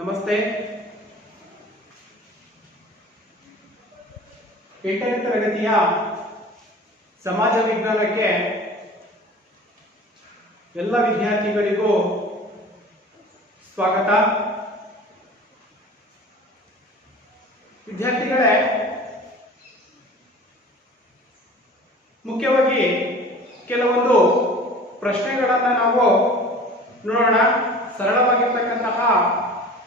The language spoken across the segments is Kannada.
ನಮಸ್ತೆ. 8ನೇ ತರಗತಿಯ ಸಮಾಜ ವಿಜ್ಞಾನಕ್ಕೆ ಎಲ್ಲ ವಿದ್ಯಾರ್ಥಿಗಳಿಗೂ ಸ್ವಾಗತ. ವಿದ್ಯಾರ್ಥಿಗಳೇ, ಮುಖ್ಯವಾಗಿ ಕೆಲವೊಂದು ಪ್ರಶ್ನೆಗಳನ್ನು ನಾವು ನೋಡೋಣ. ಸರಳವಾಗಿರ್ತಕ್ಕಂತಹ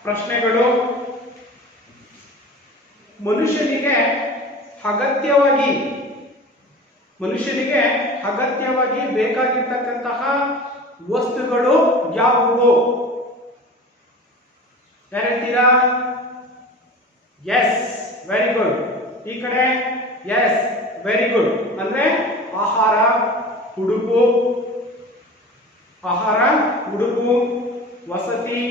ಪ್ರಶ್ನೆಗಳು. ಮನುಷ್ಯನಿಗೆ ಅಗತ್ಯವಾಗಿ ಬೇಕಾಗಿರ್ತಕ್ಕಂತಹ ವಸ್ತುಗಳು ಯಾವುವು? ಯಾರು ಹೇಳ್ತೀರಾ? Yes, very good. ಈ ಕಡೆ ಎಸ್, ವೆರಿ ಗುಡ್. ಅಂದ್ರೆ ಆಹಾರ, ಉಡುಪು, ವಸತಿ,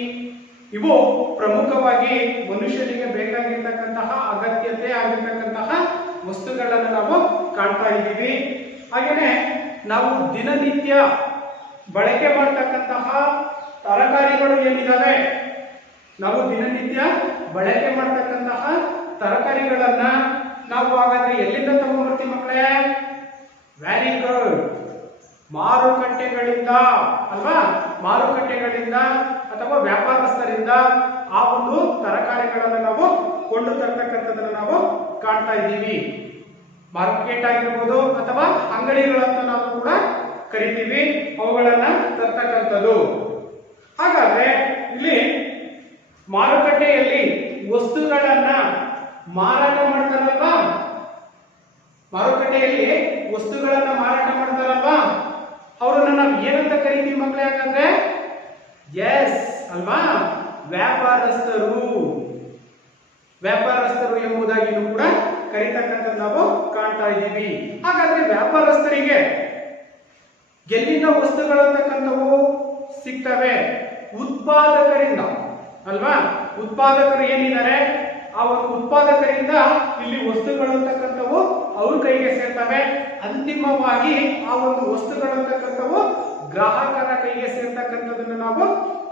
ಇವು ಪ್ರಮುಖವಾಗಿ ಮನುಷ್ಯನಿಗೆ ಬೇಕಾಗಿರ್ತಕ್ಕಂತಹ ಅಗತ್ಯತೆ ಆಗಿರ್ತಕ್ಕಂತಹ ವಸ್ತುಗಳನ್ನು ನಾವು ಕಾಣ್ತಾ ಇದ್ದೀವಿ. ಹಾಗೆಯೇ ನಾವು ದಿನನಿತ್ಯ ಬಳಕೆ ಮಾಡತಕ್ಕಂತಹ ತರಕಾರಿಗಳು ಏನಿದಾವೆ, ನಾವು ದಿನನಿತ್ಯ ಬಳಕೆ ಮಾಡತಕ್ಕಂತಹ ತರಕಾರಿಗಳನ್ನ ನಾವು ಹಾಗಾದ್ರೆ ಎಲ್ಲಿಂದ ತಗೊಂಡ್ಬರ್ತೀವಿ ಮಕ್ಕಳೇ? ವೆರಿ ಗುಡ್, ಮಾರುಕಟ್ಟೆಗಳಿಂದ ಅಲ್ವಾ? ಮಾರುಕಟ್ಟೆಗಳಿಂದ ಅಥವಾ ವ್ಯಾಪಾರಸ್ಥರಿಂದ ಆ ಒಂದು ತರಕಾರಿಗಳನ್ನು ನಾವು ಕೊಂಡು ತರ್ತಕ್ಕಂಥದ್ದನ್ನು ನಾವು ಕಾಣ್ತಾ ಇದ್ದೀವಿ. ಮಾರ್ಕೆಟ್ ಆಗಿರ್ಬೋದು ಅಥವಾ ಅಂಗಡಿಗಳಂತ ನಾವು ಕೂಡ ಕರಿತೀವಿ, ಅವುಗಳನ್ನ ತರ್ತಕ್ಕಂಥದ್ದು. ಹಾಗಾದ್ರೆ ಇಲ್ಲಿ ಮಾರುಕಟ್ಟೆಯಲ್ಲಿ ವಸ್ತುಗಳನ್ನ ಮಾರಾಟ ಮಾಡ್ತಾರಲ್ವಾ? ಮಾರುಕಟ್ಟೆಯಲ್ಲಿ ವಸ್ತುಗಳನ್ನ ಮಾರಾಟ ಮಾಡ್ತಾರಲ್ವಾ? ಅವರನ್ನ ನಾವು ಏನಂತ ಕರಿತೀವಿ ಮಕ್ಕಳೇ? ಯಾಕಂದ್ರೆ ಎಸ್ ಅಲ್ವಾ, ವ್ಯಾಪಾರಸ್ಥರು ಎಂಬುದಾಗಿನೂ ಕೂಡ ಕರೀತಕ್ಕಂಥದ್ದು ನಾವು ಕಾಣ್ತಾ ಇದ್ದೀವಿ. ಹಾಗಾದ್ರೆ ವ್ಯಾಪಾರಸ್ಥರಿಗೆ ಎಲ್ಲಿಂದ ವಸ್ತುಗಳು ಅಂತಕ್ಕಂಥವು ಸಿಗ್ತವೆ? ಉತ್ಪಾದಕರಿಂದ ಅಲ್ವಾ? ಉತ್ಪಾದಕರು ಏನಿದ್ದಾರೆ, ಆ ಒಂದು ಉತ್ಪಾದಕರಿಂದ ಇಲ್ಲಿ ವಸ್ತುಗಳು ಅಂತಕ್ಕಂಥವು ಅವ್ರ ಕೈಗೆ ಸೇರ್ತವೆ. ಅಂತಿಮವಾಗಿ ಆ ಒಂದು ವಸ್ತುಗಳು ಅಂತಕ್ಕಂಥವು ಗ್ರಾಹಕರ ಕೈಗೆ ಸೇರ್ತಕ್ಕಂಥದ್ದನ್ನು ನಾವು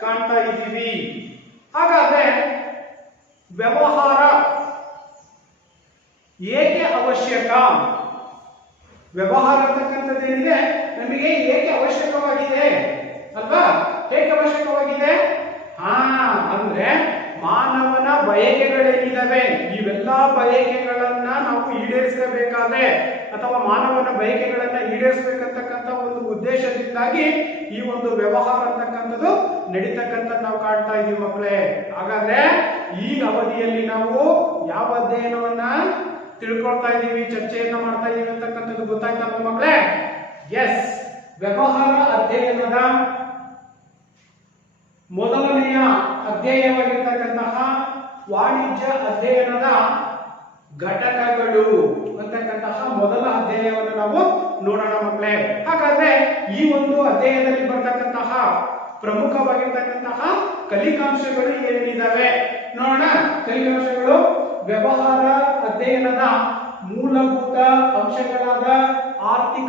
ಕಾಣ್ತಾ ಇದ್ದೀವಿ. ಹಾಗಾದ್ರೆ ವ್ಯವಹಾರ ಏಕೆ ಅವಶ್ಯಕ? ವ್ಯವಹಾರ ಅಂತಕ್ಕಂಥದ್ದು ಏನಿದೆ ನಮಗೆ ಏಕೆ ಅವಶ್ಯಕವಾಗಿದೆ ಅಲ್ವಾ? ಏಕೆ ಅವಶ್ಯಕವಾಗಿದೆ? ಅಂದ್ರೆ ಮಾನವನ ಬಯಕೆಗಳೇನಿದಾವೆ, ಇವೆಲ್ಲಾ ಬಯಕೆಗಳನ್ನ ನಾವು ಈಡೇರಿಸಬೇಕಾದ್ರೆ ಅಥವಾ ಮಾನವನ ಬಯಕೆಗಳನ್ನ ಈಡೇರಿಸಬೇಕಂತಕ್ಕಂಥ ಒಂದು ಉದ್ದೇಶದಿಂದಾಗಿ ಈ ಒಂದು ವ್ಯವಹಾರ ಅಂತಕ್ಕಂಥದ್ದು ನಡೀತಕ್ಕಂಥದ್ದು ನಾವು ಕಾಣ್ತಾ ಇದೀವಿ ಮಕ್ಕಳೇ. ಹಾಗಾದ್ರೆ ಈ ಅವಧಿಯಲ್ಲಿ ನಾವು ಯಾವ ಅಧ್ಯಯನವನ್ನ ತಿಳ್ಕೊಳ್ತಾ ಇದ್ದೀವಿ, ಚರ್ಚೆಯನ್ನ ಮಾಡ್ತಾ ಇದೀವಿ ಅಂತಕ್ಕಂಥದ್ದು ಗೊತ್ತಾಯ್ತಲ್ವ ಮಕ್ಕಳೇ? ಎಸ್, ವ್ಯವಹಾರ ಅಧ್ಯಯನದ ಮೊದಲನೆಯ ಅಧ್ಯಯನವಾಗಿರ್ತಕ್ಕಂತಹ ವಾಣಿಜ್ಯ ಅಧ್ಯಯನದ ಘಟಕಗಳು ಅಂತಕ್ಕಂತಹ ಮೊದಲ ಅಧ್ಯಯನವನ್ನು ನಾವು ನೋಡೋಣ ಮಕ್ಕಳೇ. ಹಾಗಾದ್ರೆ ಈ ಒಂದು ಅಧ್ಯಯನದಲ್ಲಿ ಬರ್ತಕ್ಕಂತಹ ಪ್ರಮುಖವಾಗಿರ್ತಕ್ಕಂತಹ ಕಲಿಕಾಂಶಗಳು ಏನೇನಿದಾವೆ ನೋಡೋಣ. ಕಲಿಕಾಂಶಗಳು: ವ್ಯವಹಾರ ಅಧ್ಯಯನದ ಮೂಲಭೂತ ಅಂಶಗಳಾದ ಆರ್ಥಿಕ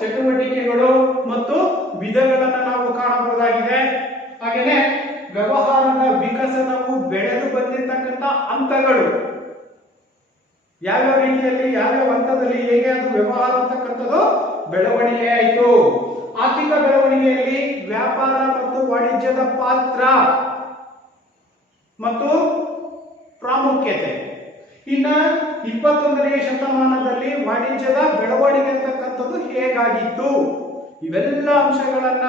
ಚಟುವಟಿಕೆಗಳು ಮತ್ತು ವಿಧಗಳನ್ನು ನಾವು ಕಾಣಬಹುದಾಗಿದೆ. ಹಾಗೆಯೇ ವ್ಯವಹಾರದ ವಿಕಸನವು ಬೆಳೆದು ಬಂದಿರತಕ್ಕಂಥ ಹಂತಗಳು, ಯಾವ್ಯಾವ ರೀತಿಯಲ್ಲಿ ಯಾವ್ಯಾವ ಹಂತದಲ್ಲಿ ಹೇಗೆ ಅದು ವ್ಯವಹಾರ ಅಂತಕ್ಕಂಥದ್ದು ಬೆಳವಣಿಗೆ ಆಯಿತು. ಆರ್ಥಿಕ ಬೆಳವಣಿಗೆಯಲ್ಲಿ ವ್ಯಾಪಾರ ಮತ್ತು ವಾಣಿಜ್ಯದ ಪಾತ್ರ ಮತ್ತು ಪ್ರಾಮುಖ್ಯತೆ. ಇನ್ನ 21ನೇ ಶತಮಾನದಲ್ಲಿ ವಾಣಿಜ್ಯದ ಬೆಳವಣಿಗೆ ಅಂತಕ್ಕಂಥದ್ದು ಹೇಗಾಗಿತ್ತು, ಇವೆಲ್ಲ ಅಂಶಗಳನ್ನ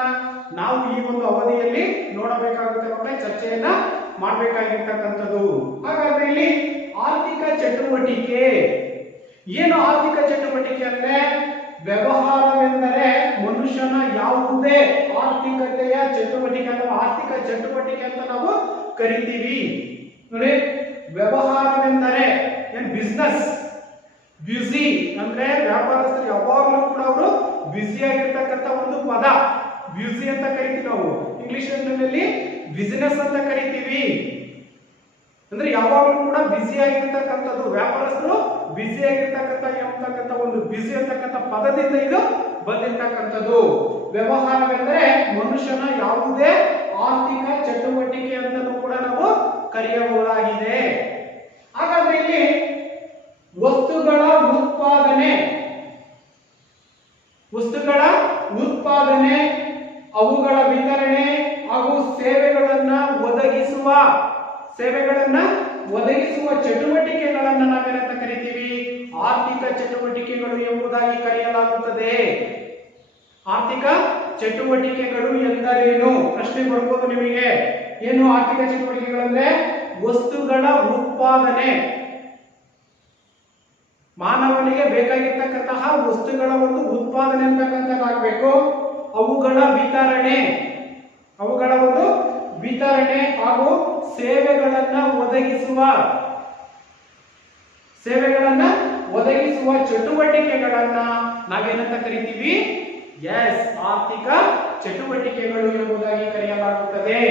ನಾವು ಈ ಒಂದು ಅವಧಿಯಲ್ಲಿ ನೋಡಬೇಕಾಗುತ್ತೆ ಮಕ್ಕಳೇ, ಚರ್ಚೆಯನ್ನ ಮಾಡಬೇಕಾಗಿರ್ತಕ್ಕಂಥದ್ದು. ಹಾಗಾದ್ರೆ ಇಲ್ಲಿ ಆರ್ಥಿಕ ಚಟುವಟಿಕೆ ಏನು? ಆರ್ಥಿಕ ಚಟುವಟಿಕೆ ಅಂದ್ರೆ ವ್ಯವಹಾರವೆಂದರೆ ಮನುಷ್ಯನ ಯಾವುದೇ ಆರ್ಥಿಕತೆಯ ಚಟುವಟಿಕೆ ಅಥವಾ ಆರ್ಥಿಕ ಚಟುವಟಿಕೆ ಅಂತ ನಾವು ಕರಿತೀವಿ. ನೋಡಿ, ವ್ಯವಹಾರವೆಂದರೆ ಏನ್? ಬಿಸ್ನೆಸ್. ಬ್ಯುಸಿ ಅಂದ್ರೆ ವ್ಯಾಪಾರಸ್ಥರು ಯಾವಾಗಲೂ ಕೂಡ ಅವರು ಬ್ಯುಸಿ ಆಗಿರ್ತಕ್ಕಂಥ ಒಂದು ಪದ ಬ್ಯುಸಿ ಅಂತ ಕರಿತೀವಿ ನಾವು. ಇಂಗ್ಲಿಷ್ ನಲ್ಲಿ ಬಿಸಿನೆಸ್ ಅಂತ ಕರಿತೀವಿ. ಅಂದ್ರೆ ಯಾವಾಗಲೂ ಕೂಡ ಬ್ಯುಸಿ ಆಗಿರ್ತಕ್ಕಂಥದ್ದು, ವ್ಯಾಪಾರಸ್ಥರು ಬ್ಯುಸಿ ಆಗಿರ್ತಕ್ಕಂಥ ಒಂದು ಬ್ಯುಸಿ ಅಂತಕ್ಕಂಥ ಪದದಿಂದ ಇದು ಬಂದಿರತಕ್ಕಂಥದ್ದು. ವ್ಯವಹಾರವೆಂದರೆ ಮನುಷ್ಯನ ಯಾವುದೇ ಆರ್ಥಿಕ ಕರೆಯಬಹುದಾಗಿದೆ. ಹಾಗಾದ್ರೆ ಇಲ್ಲಿ ವಸ್ತುಗಳ ಉತ್ಪಾದನೆ, ಅವುಗಳ ವಿತರಣೆ ಹಾಗೂ ಸೇವೆಗಳನ್ನ ಒದಗಿಸುವ ಚಟುವಟಿಕೆಗಳನ್ನ ನಾವೇನಂತ ಕರಿತೀವಿ? ಆರ್ಥಿಕ ಚಟುವಟಿಕೆಗಳು ಎಂಬುದಾಗಿ ಕರೆಯಲಾಗುತ್ತದೆ. ಆರ್ಥಿಕ ಚಟುವಟಿಕೆಗಳು ಎಂದರೇನು? ಪ್ರಶ್ನೆ ಬರ್ಬೋದು ನಿಮಗೆ. ಏನು ಆರ್ಥಿಕ ಚಟುವಟಿಕೆಗಳಂದ್ರೆ? ವಸ್ತುಗಳ ಉತ್ಪಾದನೆ, ಮಾನವನಿಗೆ ಬೇಕಾಗಿರ್ತಕ್ಕಂತಹ ವಸ್ತುಗಳ ಒಂದು ಉತ್ಪಾದನೆ ಅಂತಕ್ಕಂಥದ್ದಾಗಬೇಕು. ಅವುಗಳ ವಿತರಣೆ ಹಾಗೂ ಸೇವೆಗಳನ್ನ ಒದಗಿಸುವ ಚಟುವಟಿಕೆಗಳನ್ನ ನಾವೇನಂತ ಕರಿತೀವಿ? ಆರ್ಥಿಕ ಚಟುವಟಿಕೆಗಳು ಎಂಬುದಾಗಿ ಕರೆಯಲಾಗುತ್ತದೆ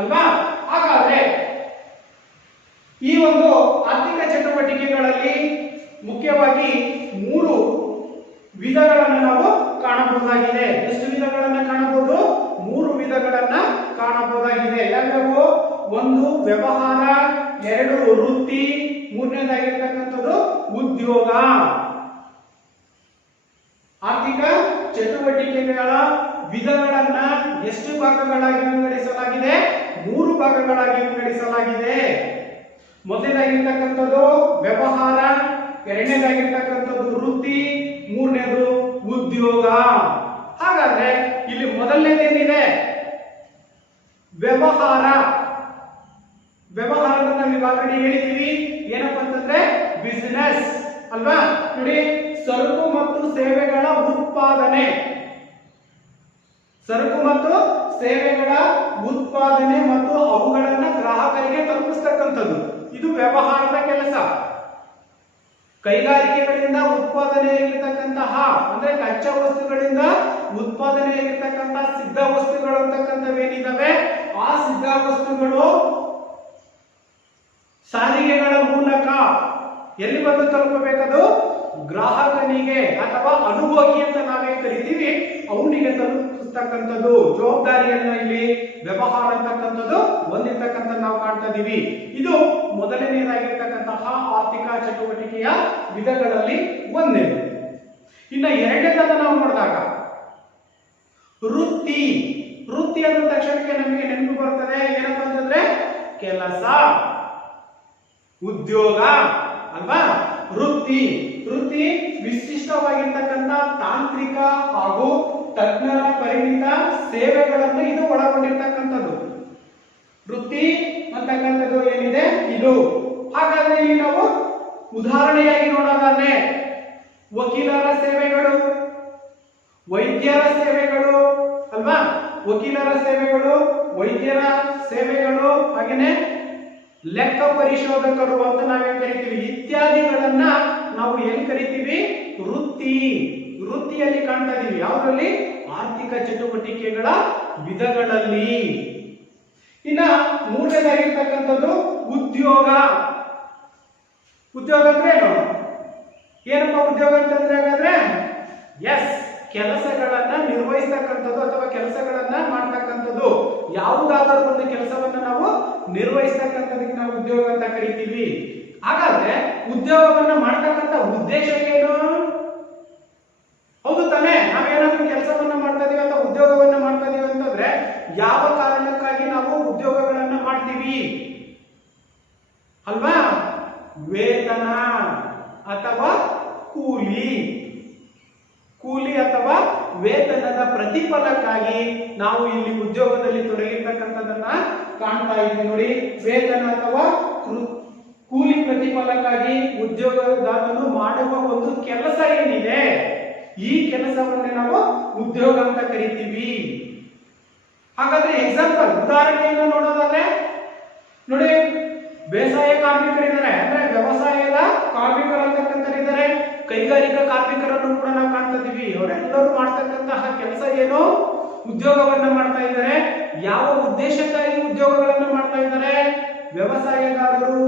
ಅಲ್ವಾ? ಹಾಗಾದ್ರೆ ಈ ಒಂದು ಆರ್ಥಿಕ ಚಟುವಟಿಕೆಗಳಲ್ಲಿ ಮುಖ್ಯವಾಗಿ 3 ವಿಧಗಳನ್ನು ನಾವು ಕಾಣಬಹುದಾಗಿದೆ. ಎಷ್ಟು ವಿಧಗಳನ್ನ ಕಾಣಬಹುದು? 3 ವಿಧಗಳನ್ನ ಕಾಣಬಹುದಾಗಿದೆ. ಯಾವ್ಯಾವು? 1 ವ್ಯವಹಾರ, 2 ವೃತ್ತಿ, 3ನೇದಾಗಿರ್ತಕ್ಕಂಥದ್ದು ಉದ್ಯೋಗ. ಆರ್ಥಿಕ ಚಟುವಟಿಕೆಗಳ ವಿಧಗಳನ್ನ ಎಷ್ಟು ಭಾಗಗಳಾಗಿ ವಿಂಗಡಿಸಲಾಗಿದೆ? 3 ಭಾಗಗಳಾಗಿ ವಿಂಗಡಿಸಲಾಗಿದೆ. ಮೊದಲನೇದಾಗಿರ್ತಕ್ಕಂಥದ್ದು ವ್ಯವಹಾರ, ಎರಡನೇದಾಗಿರ್ತಕ್ಕಂಥದ್ದು ವೃತ್ತಿ, 3ನೇದು ಉದ್ಯೋಗ. ಹಾಗಾದ್ರೆ ಇಲ್ಲಿ ಮೊದಲನೇದೇನಿದೆ? ವ್ಯವಹಾರದ ನಾವು ಆಲ್ರೆಡಿ ಹೇಳಿದೀವಿ. ಏನಪ್ಪಾ ಅಂತಂದ್ರೆ ಬಿಸಿನೆಸ್ ಅಲ್ವಾ? ನೋಡಿ, ಸರಕು ಮತ್ತು ಸೇವೆಗಳ ಉತ್ಪಾದನೆ ಮತ್ತು ಅವುಗಳನ್ನ ಗ್ರಾಹಕರಿಗೆ ತಲುಪಿಸ್ತಕ್ಕಂಥದ್ದು, ಇದು ವ್ಯವಹಾರದ ಕೆಲಸ. ಕೈಗಾರಿಕೆಗಳಿಂದ ಉತ್ಪಾದನೆಯಾಗಿರ್ತಕ್ಕಂತಹ ಅಂದ್ರೆ ಕಚ್ಚಾ ವಸ್ತುಗಳಿಂದ ಉತ್ಪಾದನೆಯಾಗಿರ್ತಕ್ಕಂತಹ ಸಿದ್ಧ ವಸ್ತುಗಳು ಅಂತಕ್ಕಂಥವೇನಿದಾವೆ, ಆ ಸಿದ್ಧ ವಸ್ತುಗಳು ಸಾರಿಗೆಗಳ ಮೂಲಕ ಎಲ್ಲಿ ಬಂದು ತಲುಪಬೇಕದು? ಗ್ರಾಹಕನಿಗೆ ಅಥವಾ ಅನುಭೋಗಿ ಅಂತ ನಾವೇನ್ ಕರಿತೀವಿ, ಅವನಿಗೆ ತಲುಪಿಸ್ತಕ್ಕಂಥದ್ದು ಜವಾಬ್ದಾರಿಯನ್ನ ಇಲ್ಲಿ ವ್ಯವಹಾರ ಅಂತಕ್ಕಂಥದ್ದು ಹೊಂದಿರ್ತಕ್ಕಂಥ ನಾವು ಕಾಣ್ತಾ ಇದೀವಿ. ಇದು ಮೊದಲನೇದಾಗಿರ್ತಕ್ಕಂತಹ ಆರ್ಥಿಕ ಚಟುವಟಿಕೆಯ ವಿಧಗಳಲ್ಲಿ ಒಂದೇದು. ಇನ್ನು ಎರಡನೇದನ್ನ ನಾವು ನೋಡಿದಾಗ ವೃತ್ತಿ ಅಂದ ತಕ್ಷಣಕ್ಕೆ ನಮಗೆ ನೆನಪು ಬರ್ತದೆ ಏನಪ್ಪಾ ಅಂತಂದ್ರೆ ಕೆಲಸ, ಉದ್ಯೋಗ ಅಲ್ವಾ? ವೃತ್ತಿ ವಿಶಿಷ್ಟವಾಗಿರ್ತಕ್ಕಂಥ ತಾಂತ್ರಿಕ ಹಾಗೂ ತಜ್ಞರ ಪರಿಣಿತ ಸೇವೆಗಳನ್ನು ಇದು ಒಳಗೊಂಡಿರ್ತಕ್ಕಂಥದ್ದು. ವೃತ್ತಿ ಅಂತಕ್ಕಂಥದ್ದು ಏನಿದೆ ಇದು. ಹಾಗಾದ್ರೆ ಇಲ್ಲಿ ನಾವು ಉದಾಹರಣೆಯಾಗಿ ನೋಡೋದಾದ್ರೆ ವಕೀಲರ ಸೇವೆಗಳು, ವೈದ್ಯರ ಸೇವೆಗಳು ಅಲ್ವಾ? ವಕೀಲರ ಸೇವೆಗಳು, ವೈದ್ಯರ ಸೇವೆಗಳು, ಹಾಗೇನೆ ಲೆಕ್ಕ ಪರಿಶೋಧಕರು ಅಂತ ನಾವೇನ್ ಕರಿತೀವಿ, ಇತ್ಯಾದಿಗಳನ್ನ ನಾವು ಏನ್ ಕರಿತೀವಿ? ವೃತ್ತಿಯಲ್ಲಿ ಕಾಣ್ತಾ ಇದೀವಿ. ಯಾವ್ದ್ರಲ್ಲಿ? ಆರ್ಥಿಕ ಚಟುವಟಿಕೆಗಳ ವಿಧಗಳಲ್ಲಿ. ಇನ್ನ 3ನೇದಾಗಿರ್ತಕ್ಕಂಥದ್ದು ಉದ್ಯೋಗ ಅಂದ್ರೆ ಏನು? ಏನಪ್ಪ ಉದ್ಯೋಗ ಅಂತಂದ್ರೆ? ಹಾಗಾದ್ರೆ ಕೆಲಸಗಳನ್ನ ನಿರ್ವಹಿಸ್ತಕ್ಕಂಥದ್ದು ಅಥವಾ ಕೆಲಸಗಳನ್ನ ಮಾಡ್ತಕ್ಕಂಥದ್ದು. ಯಾವುದಾದರೂ ಒಂದು ಕೆಲಸವನ್ನ ನಾವು ನಿರ್ವಹಿಸ್ತಕ್ಕಂಥದಕ್ಕೆ ನಾವು ಉದ್ಯೋಗ ಅಂತ ಕರಿತೀವಿ. ಹಾಗಾದ್ರೆ ಉದ್ಯೋಗವನ್ನ ಮಾಡ್ತಕ್ಕಂಥ ಉದ್ದೇಶ ಏನು? ಹೌದು ತಾನೇ? ನಾವೇನಾದ್ರೂ ಕೆಲಸವನ್ನ ಮಾಡ್ತಾ ಇದೀವಿ ಅಥವಾ ಉದ್ಯೋಗವನ್ನ ಮಾಡ್ತಾ ಇದೀವಿ ಅಂತಂದ್ರೆ ಯಾವ ಕಾರಣಕ್ಕಾಗಿ ನಾವು ಉದ್ಯೋಗಗಳನ್ನ ಮಾಡ್ತೀವಿ ಅಲ್ವಾ? ವೇತನ ಅಥವಾ ಕೂಲಿ ಅಥವಾ ವೇತನದ ಪ್ರತಿಫಲಕ್ಕಾಗಿ ನಾವು ಇಲ್ಲಿ ಉದ್ಯೋಗದಲ್ಲಿ ತೊಡಗಿರ್ತಕ್ಕಂಥದನ್ನ ಕಾಣ್ತಾ ಇದ್ದೀವಿ. ನೋಡಿ, ವೇತನ ಅಥವಾ ಕೂಲಿ ಪ್ರತಿಫಲಕ್ಕಾಗಿ ಉದ್ಯೋಗದಾತನು ಮಾಡುವ ಒಂದು ಕೆಲಸ ಏನಿದೆ, ಈ ಕೆಲಸವನ್ನೇ ನಾವು ಉದ್ಯೋಗ ಅಂತ ಕರಿತೀವಿ. ಹಾಗಾದ್ರೆ ಎಕ್ಸಾಂಪಲ್ ಉದಾಹರಣೆಯನ್ನು ನೋಡೋದಾದ್ರೆ ನೋಡಿ, ಬೇಸಾಯ ಕಾರ್ಮಿಕರಿದ್ದಾರೆ ಅಂದ್ರೆ ವ್ಯವಸಾಯದ ಕಾರ್ಮಿಕರು ಅಂತಕ್ಕಂಥರಿದ್ದಾರೆ, ಕೈಗಾರಿಕಾ ಕಾರ್ಮಿಕರನ್ನು ಕೂಡ ನಾವು ಕಾಣ್ತಾ ಇದೀವಿ. ಅವರೆಲ್ಲರೂ ಮಾಡ್ತಕ್ಕಂತಹ ಕೆಲಸ ಏನು? ಉದ್ಯೋಗವನ್ನ ಮಾಡ್ತಾ ಇದ್ದಾರೆ. ಯಾವ ಉದ್ದೇಶಕ್ಕಾಗಿ ಉದ್ಯೋಗಗಳನ್ನು ಮಾಡ್ತಾ ಇದ್ದಾರೆ? ವ್ಯವಸಾಯಗಾರರು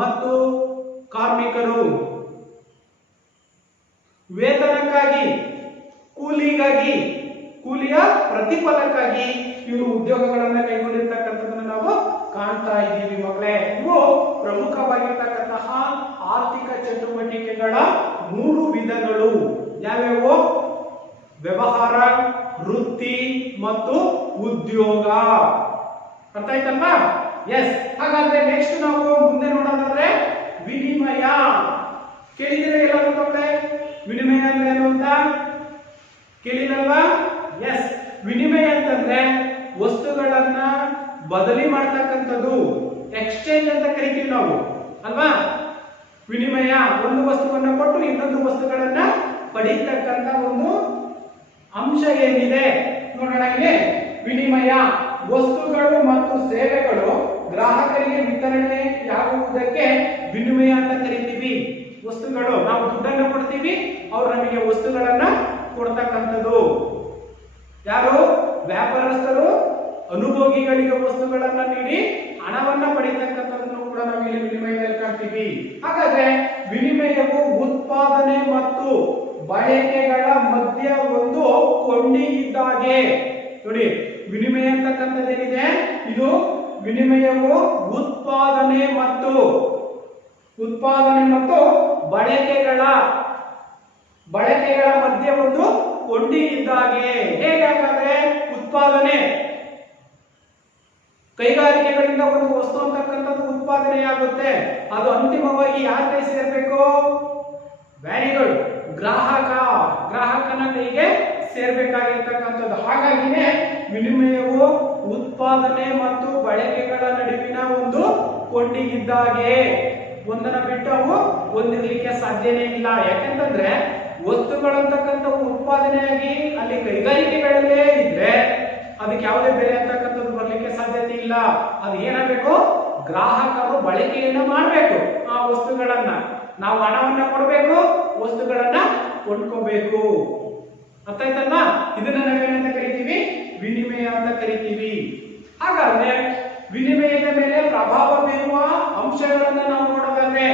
ಮತ್ತು ಕಾರ್ಮಿಕರು ವೇತನಕ್ಕಾಗಿ, ಕೂಲಿಯ ಪ್ರತಿಫಲಕ್ಕಾಗಿ ಇವರು ಉದ್ಯೋಗಗಳನ್ನ ಕೈಗೊಂಡಿರ್ತಕ್ಕಂಥದ್ದನ್ನು ನಾವು ಕಾಣ್ತಾ ಇದ್ದೀವಿ ಮಕ್ಕಳೇ. ಪ್ರಮುಖವಾಗಿರ್ತಕ್ಕಂತಹ ಆರ್ಥಿಕ ಚಟುವಟಿಕೆಗಳ 3 ವಿಧಗಳು ಯಾವ್ಯಾವು? ವ್ಯವಹಾರ, ವೃತ್ತಿ ಮತ್ತು ಉದ್ಯೋಗ. ಅರ್ಥ ಆಯ್ತಲ್ವಾ? ಎಸ್. ಹಾಗಾದ್ರೆ ನೆಕ್ಸ್ಟ್ ನಾವು ಮುಂದೆ ನೋಡೋದಾದ್ರೆ ವಿನಿಮಯ. ಕೇಳಿದ್ರೆ ಎಲ್ಲರೂ ತಗೊಳ್ಳೆ ವಿನಿಮಯ ಅಂದ್ರೆ ಏನು ಅಂತ ಕೇಳಿದಲ್ವಾ? ಎಸ್. ವಿನಿಮಯ ಅಂತಂದ್ರೆ ವಸ್ತುಗಳನ್ನ ಬದಲಿ ಮಾಡ್ತಕ್ಕಂಥದ್ದು, ಎಕ್ಸ್ಚೇಂಜ್ ಅಂತ ಕರಿತೀವಿ ನಾವು ಅಲ್ವಾ? ವಿನಿಮಯ ಒಂದು ವಸ್ತುವನ್ನ ಕೊಟ್ಟು ಇನ್ನೊಂದು ವಸ್ತುಗಳನ್ನ ಪಡೀತಕ್ಕಂತ ಒಂದು ಅಂಶ ಏನಿದೆ ನೋಡೋಣ. ಇಲ್ಲಿ ವಿನಿಮಯ ವಸ್ತುಗಳು ಮತ್ತು ಸೇವೆಗಳು ಗ್ರಾಹಕರಿಗೆ ವಿತರಣೆಯಾಗುವುದಕ್ಕೆ ವಿನಿಮಯ ಅಂತ ಕರಿತೀವಿ. ವಸ್ತುಗಳು ನಾವು ದುಡ್ಡನ್ನು ಕೊಡ್ತೀವಿ, ಅವ್ರು ನಮಗೆ ವಸ್ತುಗಳನ್ನ ಕೊಡ್ತಕ್ಕಂಥದ್ದು. ಯಾರು? ವ್ಯಾಪಾರಸ್ಥರು ಅನುಭೋಗಿಗಳಿಗೆ ವಸ್ತುಗಳನ್ನ ನೀಡಿ ಹಣವನ್ನ ಪಡೆಯತಕ್ಕಂಥದ್ದನ್ನು ಕೂಡ ನಾವು ಇಲ್ಲಿ ವಿನಿಮಯದಲ್ಲಿ ಕಾಣ್ತೀವಿ. ಹಾಗಾದ್ರೆ ವಿನಿಮಯವು ಉತ್ಪಾದನೆ ಮತ್ತು ಬಳಕೆಗಳ ಮಧ್ಯ ಒಂದು ಕೊಂಡಿ ಇದ್ದಾಗೆ. ನೋಡಿ, ವಿನಿಮಯ ಅಂತಕ್ಕಂಥದ್ದೇನಿದೆ, ಇದು ವಿನಿಮಯವು ಉತ್ಪಾದನೆ ಮತ್ತು ಬಳಕೆಗಳ ಮಧ್ಯೆ ಒಂದು ಕೊಂಡಿ ಇದ್ದಾಗೆ. ಹೇಗಾದ್ರೆ ಉತ್ಪಾದನೆ, ಕೈಗಾರಿಕೆಗಳಿಂದ ಒಂದು ವಸ್ತು ಅಂತಕ್ಕಂಥದ್ದು ಉತ್ಪಾದನೆಯಾಗುತ್ತೆ, ಅದು ಅಂತಿಮವಾಗಿ ಯಾರ ಕೈ ಸೇರ್ಬೇಕು? ವೆರಿ ಗುಡ್, ಗ್ರಾಹಕನ ಕೈಗೆ ಸೇರ್ಬೇಕಾಗಿರ್ತಕ್ಕಂಥದ್ದು. ಹಾಗಾಗಿನೇ ವಿನಿಮಯವು ಉತ್ಪಾದನೆ ಮತ್ತು ಬಳಕೆಗಳ ನಡುವಿನ ಒಂದು ಕೊಂಡಿಗಿದ್ದಾಗೆ. ಒಂದನ್ನ ಬಿಟ್ಟು ಅವು ಒಂದಿರ್ಲಿಕ್ಕೆ ಸಾಧ್ಯನೇ ಇಲ್ಲ. ಯಾಕೆಂತಂದ್ರೆ ವಸ್ತುಗಳಂತಕ್ಕಂಥವು ಉತ್ಪಾದನೆಯಾಗಿ ಅಲ್ಲಿ ಕೈಗಾರಿಕೆಗಳಲ್ಲೇ ಇದ್ರೆ ಅದಕ್ಕೆ ಯಾವುದೇ ಬೆಲೆ ಅಂತಕ್ಕಂಥದ್ದು ಬರ್ಲಿಕ್ಕೆ ಸಾಧ್ಯತೆ ಇಲ್ಲ. ಅದು ಏನಾಗಬೇಕು? ಗ್ರಾಹಕರು ಬಳಕೆಯನ್ನ ಮಾಡಬೇಕು. ಆ ವಸ್ತುಗಳನ್ನ ನಾವು ಹಣವನ್ನ ಕೊಡಬೇಕು, ವಸ್ತುಗಳನ್ನ ಕೊಂಡ್ಕೋಬೇಕು. ಅರ್ಥ ಆಯ್ತಲ್ವಾ? ಇದನ್ನ ನಾವೇನಂತ ಕರಿತೀವಿ? ವಿನಿಮಯ ಅಂತ ಕರಿತೀವಿ. ಹಾಗಾದ್ರೆ ವಿನಿಮಯದ ಮೇಲೆ ಪ್ರಭಾವ ಬೀರುವ ಅಂಶಗಳನ್ನ ನಾವು ನೋಡೋದಾದ್ರೆ